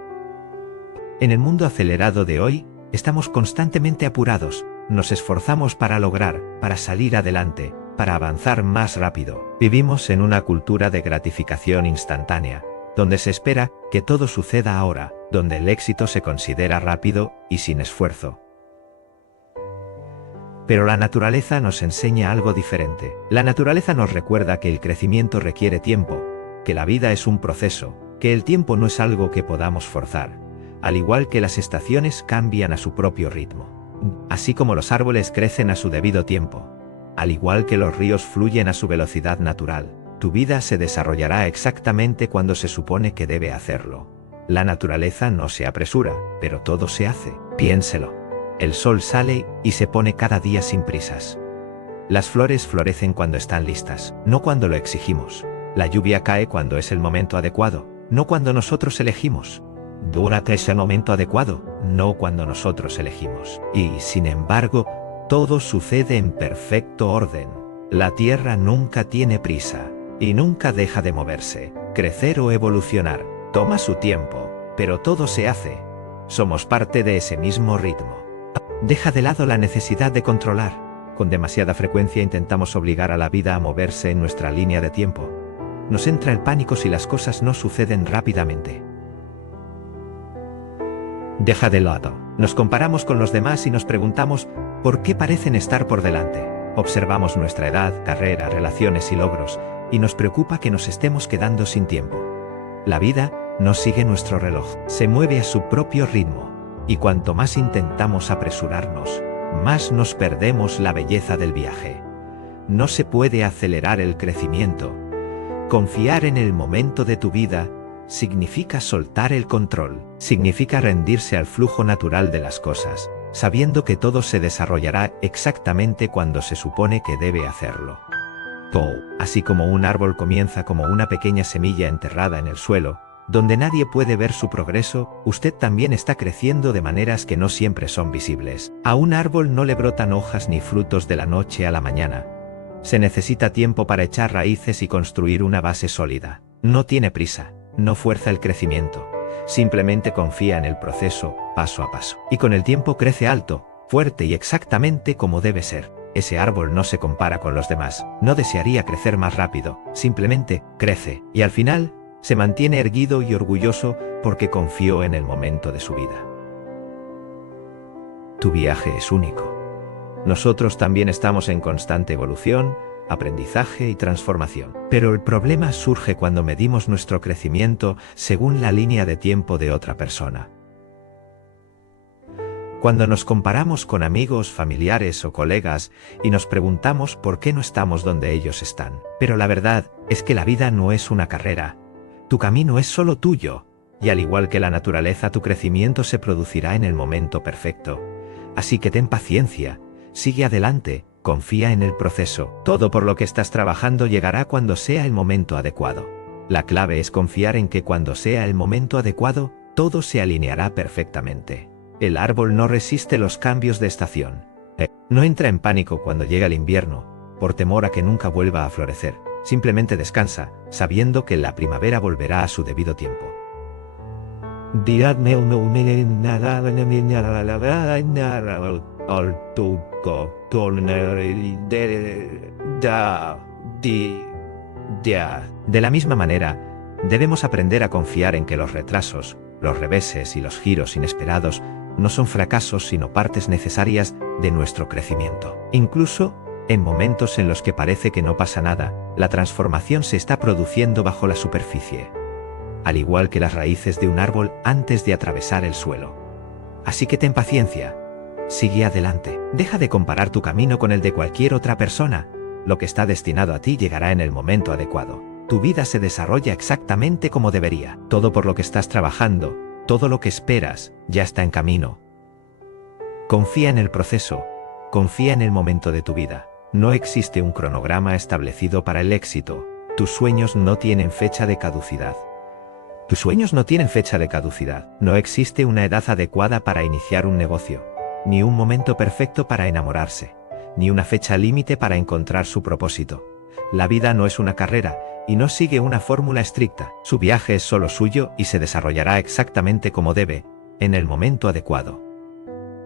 En el mundo acelerado de hoy, estamos constantemente apurados, nos esforzamos para lograr, para salir adelante, para avanzar más rápido. Vivimos en una cultura de gratificación instantánea, donde se espera que todo suceda ahora, donde el éxito se considera rápido y sin esfuerzo. Pero la naturaleza nos enseña algo diferente. La naturaleza nos recuerda que el crecimiento requiere tiempo, que la vida es un proceso, que el tiempo no es algo que podamos forzar, al igual que las estaciones cambian a su propio ritmo. Así como los árboles crecen a su debido tiempo, al igual que los ríos fluyen a su velocidad natural, tu vida se desarrollará exactamente cuando se supone que debe hacerlo. La naturaleza no se apresura, pero todo se hace. Piénselo. El sol sale y se pone cada día sin prisas. Las flores florecen cuando están listas, no cuando lo exigimos. La lluvia cae cuando es el momento adecuado, no cuando nosotros elegimos. Durante ese momento adecuado, no cuando nosotros elegimos. Y, sin embargo, todo sucede en perfecto orden. La Tierra nunca tiene prisa, y nunca deja de moverse. Crecer o evolucionar toma su tiempo, pero todo se hace. Somos parte de ese mismo ritmo. Deja de lado la necesidad de controlar. Con demasiada frecuencia intentamos obligar a la vida a moverse en nuestra línea de tiempo. Nos entra el pánico si las cosas no suceden rápidamente. Deja de lado. Nos comparamos con los demás y nos preguntamos ¿por qué parecen estar por delante? Observamos nuestra edad, carrera, relaciones y logros, y nos preocupa que nos estemos quedando sin tiempo. La vida no sigue nuestro reloj, se mueve a su propio ritmo, y cuanto más intentamos apresurarnos, más nos perdemos la belleza del viaje. No se puede acelerar el crecimiento. Confiar en el momento de tu vida significa soltar el control, significa rendirse al flujo natural de las cosas, sabiendo que todo se desarrollará exactamente cuando se supone que debe hacerlo. Así como un árbol comienza como una pequeña semilla enterrada en el suelo, donde nadie puede ver su progreso, usted también está creciendo de maneras que no siempre son visibles. A un árbol no le brotan hojas ni frutos de la noche a la mañana. Se necesita tiempo para echar raíces y construir una base sólida. No tiene prisa, no fuerza el crecimiento, simplemente confía en el proceso, paso a paso. Y con el tiempo crece alto, fuerte y exactamente como debe ser. Ese árbol no se compara con los demás, no desearía crecer más rápido, simplemente crece, y al final, se mantiene erguido y orgulloso porque confió en el momento de su vida. Tu viaje es único. Nosotros también estamos en constante evolución, aprendizaje y transformación. Pero el problema surge cuando medimos nuestro crecimiento según la línea de tiempo de otra persona. Cuando nos comparamos con amigos, familiares o colegas y nos preguntamos por qué no estamos donde ellos están. Pero la verdad es que la vida no es una carrera. Tu camino es solo tuyo, y al igual que la naturaleza, tu crecimiento se producirá en el momento perfecto. Así que ten paciencia, sigue adelante, confía en el proceso. Todo por lo que estás trabajando llegará cuando sea el momento adecuado. La clave es confiar en que cuando sea el momento adecuado, todo se alineará perfectamente. El árbol no resiste los cambios de estación. No entra en pánico cuando llega el invierno, por temor a que nunca vuelva a florecer. Simplemente descansa, sabiendo que la primavera volverá a su debido tiempo. De la misma manera, debemos aprender a confiar en que los retrasos, los reveses y los giros inesperados no son fracasos sino partes necesarias de nuestro crecimiento. Incluso, en momentos en los que parece que no pasa nada, la transformación se está produciendo bajo la superficie, al igual que las raíces de un árbol antes de atravesar el suelo. Así que ten paciencia, sigue adelante, deja de comparar tu camino con el de cualquier otra persona. Lo que está destinado a ti llegará en el momento adecuado. Tu vida se desarrolla exactamente como debería. Todo por lo que estás trabajando, todo lo que esperas, ya está en camino. Confía en el proceso, confía en el momento de tu vida. No existe un cronograma establecido para el éxito. Tus sueños no tienen fecha de caducidad. Tus sueños no tienen fecha de caducidad. No existe una edad adecuada para iniciar un negocio, ni un momento perfecto para enamorarse, ni una fecha límite para encontrar su propósito. La vida no es una carrera, y no sigue una fórmula estricta. Su viaje es solo suyo y se desarrollará exactamente como debe, en el momento adecuado.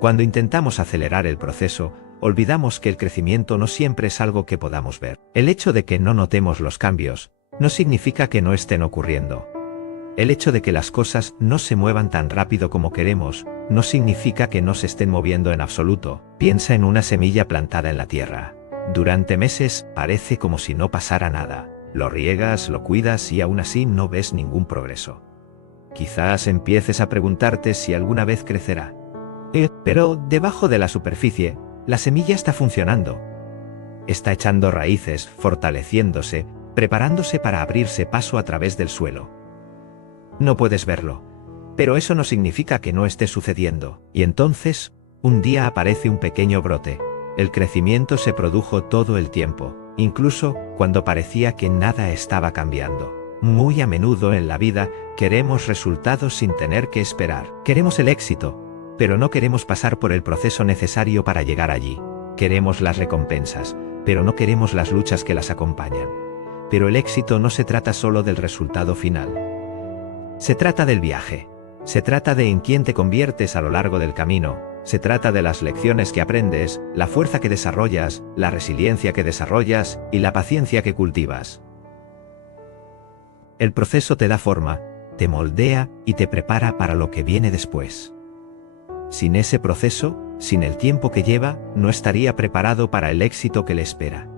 Cuando intentamos acelerar el proceso, olvidamos que el crecimiento no siempre es algo que podamos ver. El hecho de que no notemos los cambios, no significa que no estén ocurriendo. El hecho de que las cosas no se muevan tan rápido como queremos, no significa que no se estén moviendo en absoluto. Piensa en una semilla plantada en la tierra. Durante meses parece como si no pasara nada. Lo riegas, lo cuidas y aún así no ves ningún progreso. Quizás empieces a preguntarte si alguna vez crecerá. Pero debajo de la superficie, la semilla está funcionando. Está echando raíces, fortaleciéndose, preparándose para abrirse paso a través del suelo. No puedes verlo, pero eso no significa que no esté sucediendo. Y entonces, un día aparece un pequeño brote. El crecimiento se produjo todo el tiempo, incluso cuando parecía que nada estaba cambiando. Muy a menudo en la vida queremos resultados sin tener que esperar. Queremos el éxito, pero no queremos pasar por el proceso necesario para llegar allí. Queremos las recompensas, pero no queremos las luchas que las acompañan. Pero el éxito no se trata solo del resultado final. Se trata del viaje. Se trata de en quién te conviertes a lo largo del camino. Se trata de las lecciones que aprendes, la fuerza que desarrollas, la resiliencia que desarrollas y la paciencia que cultivas. El proceso te da forma, te moldea y te prepara para lo que viene después. Sin ese proceso, sin el tiempo que lleva, no estaría preparado para el éxito que le espera.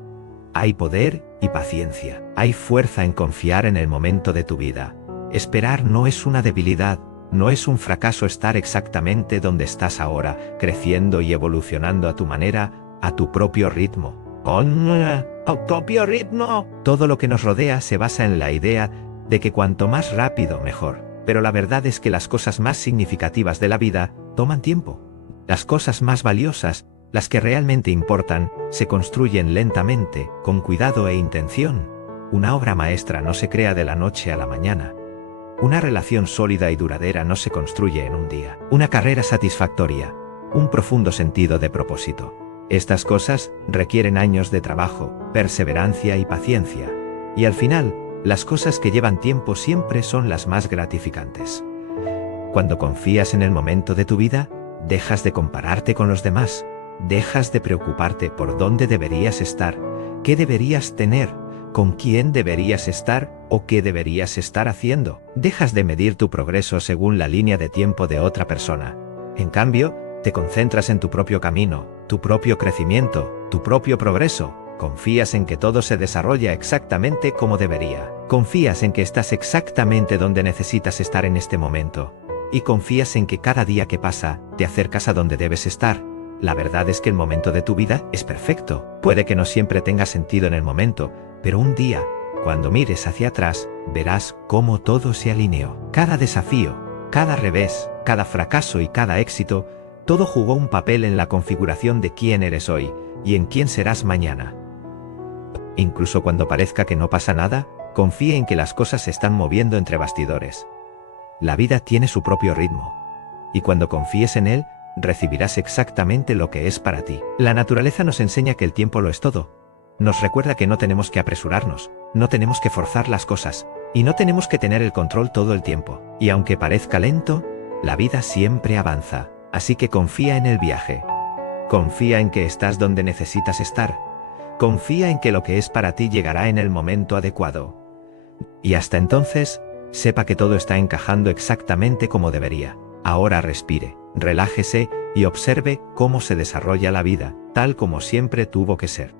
Hay poder y paciencia. Hay fuerza en confiar en el momento de tu vida. Esperar no es una debilidad, no es un fracaso estar exactamente donde estás ahora, creciendo y evolucionando a tu manera, a tu propio ritmo. ¡Con tu propio ritmo! Todo lo que nos rodea se basa en la idea de que cuanto más rápido, mejor. Pero la verdad es que las cosas más significativas de la vida toman tiempo. Las cosas más valiosas, las que realmente importan, se construyen lentamente, con cuidado e intención. Una obra maestra no se crea de la noche a la mañana. Una relación sólida y duradera no se construye en un día. Una carrera satisfactoria, un profundo sentido de propósito. Estas cosas requieren años de trabajo, perseverancia y paciencia. Y al final, las cosas que llevan tiempo siempre son las más gratificantes. Cuando confías en el momento de tu vida, dejas de compararte con los demás, dejas de preocuparte por dónde deberías estar, qué deberías tener, con quién deberías estar o qué deberías estar haciendo. Dejas de medir tu progreso según la línea de tiempo de otra persona. En cambio, te concentras en tu propio camino, tu propio crecimiento, tu propio progreso. Confías en que todo se desarrolla exactamente como debería. Confías en que estás exactamente donde necesitas estar en este momento. Y confías en que cada día que pasa, te acercas a donde debes estar. La verdad es que el momento de tu vida es perfecto. Puede que no siempre tenga sentido en el momento, pero un día, cuando mires hacia atrás, verás cómo todo se alineó. Cada desafío, cada revés, cada fracaso y cada éxito, todo jugó un papel en la configuración de quién eres hoy y en quién serás mañana. Incluso cuando parezca que no pasa nada, confíe en que las cosas se están moviendo entre bastidores. La vida tiene su propio ritmo. Y cuando confíes en él, recibirás exactamente lo que es para ti. La naturaleza nos enseña que el tiempo lo es todo. Nos recuerda que no tenemos que apresurarnos, no tenemos que forzar las cosas, Y no tenemos que tener el control todo el tiempo. Y aunque parezca lento, la vida siempre avanza. Así que confía en el viaje. Confía en que estás donde necesitas estar. Confía en que lo que es para ti llegará en el momento adecuado. Y hasta entonces, sepa que todo está encajando exactamente como debería. Ahora respire, relájese y observe cómo se desarrolla la vida, tal como siempre tuvo que ser.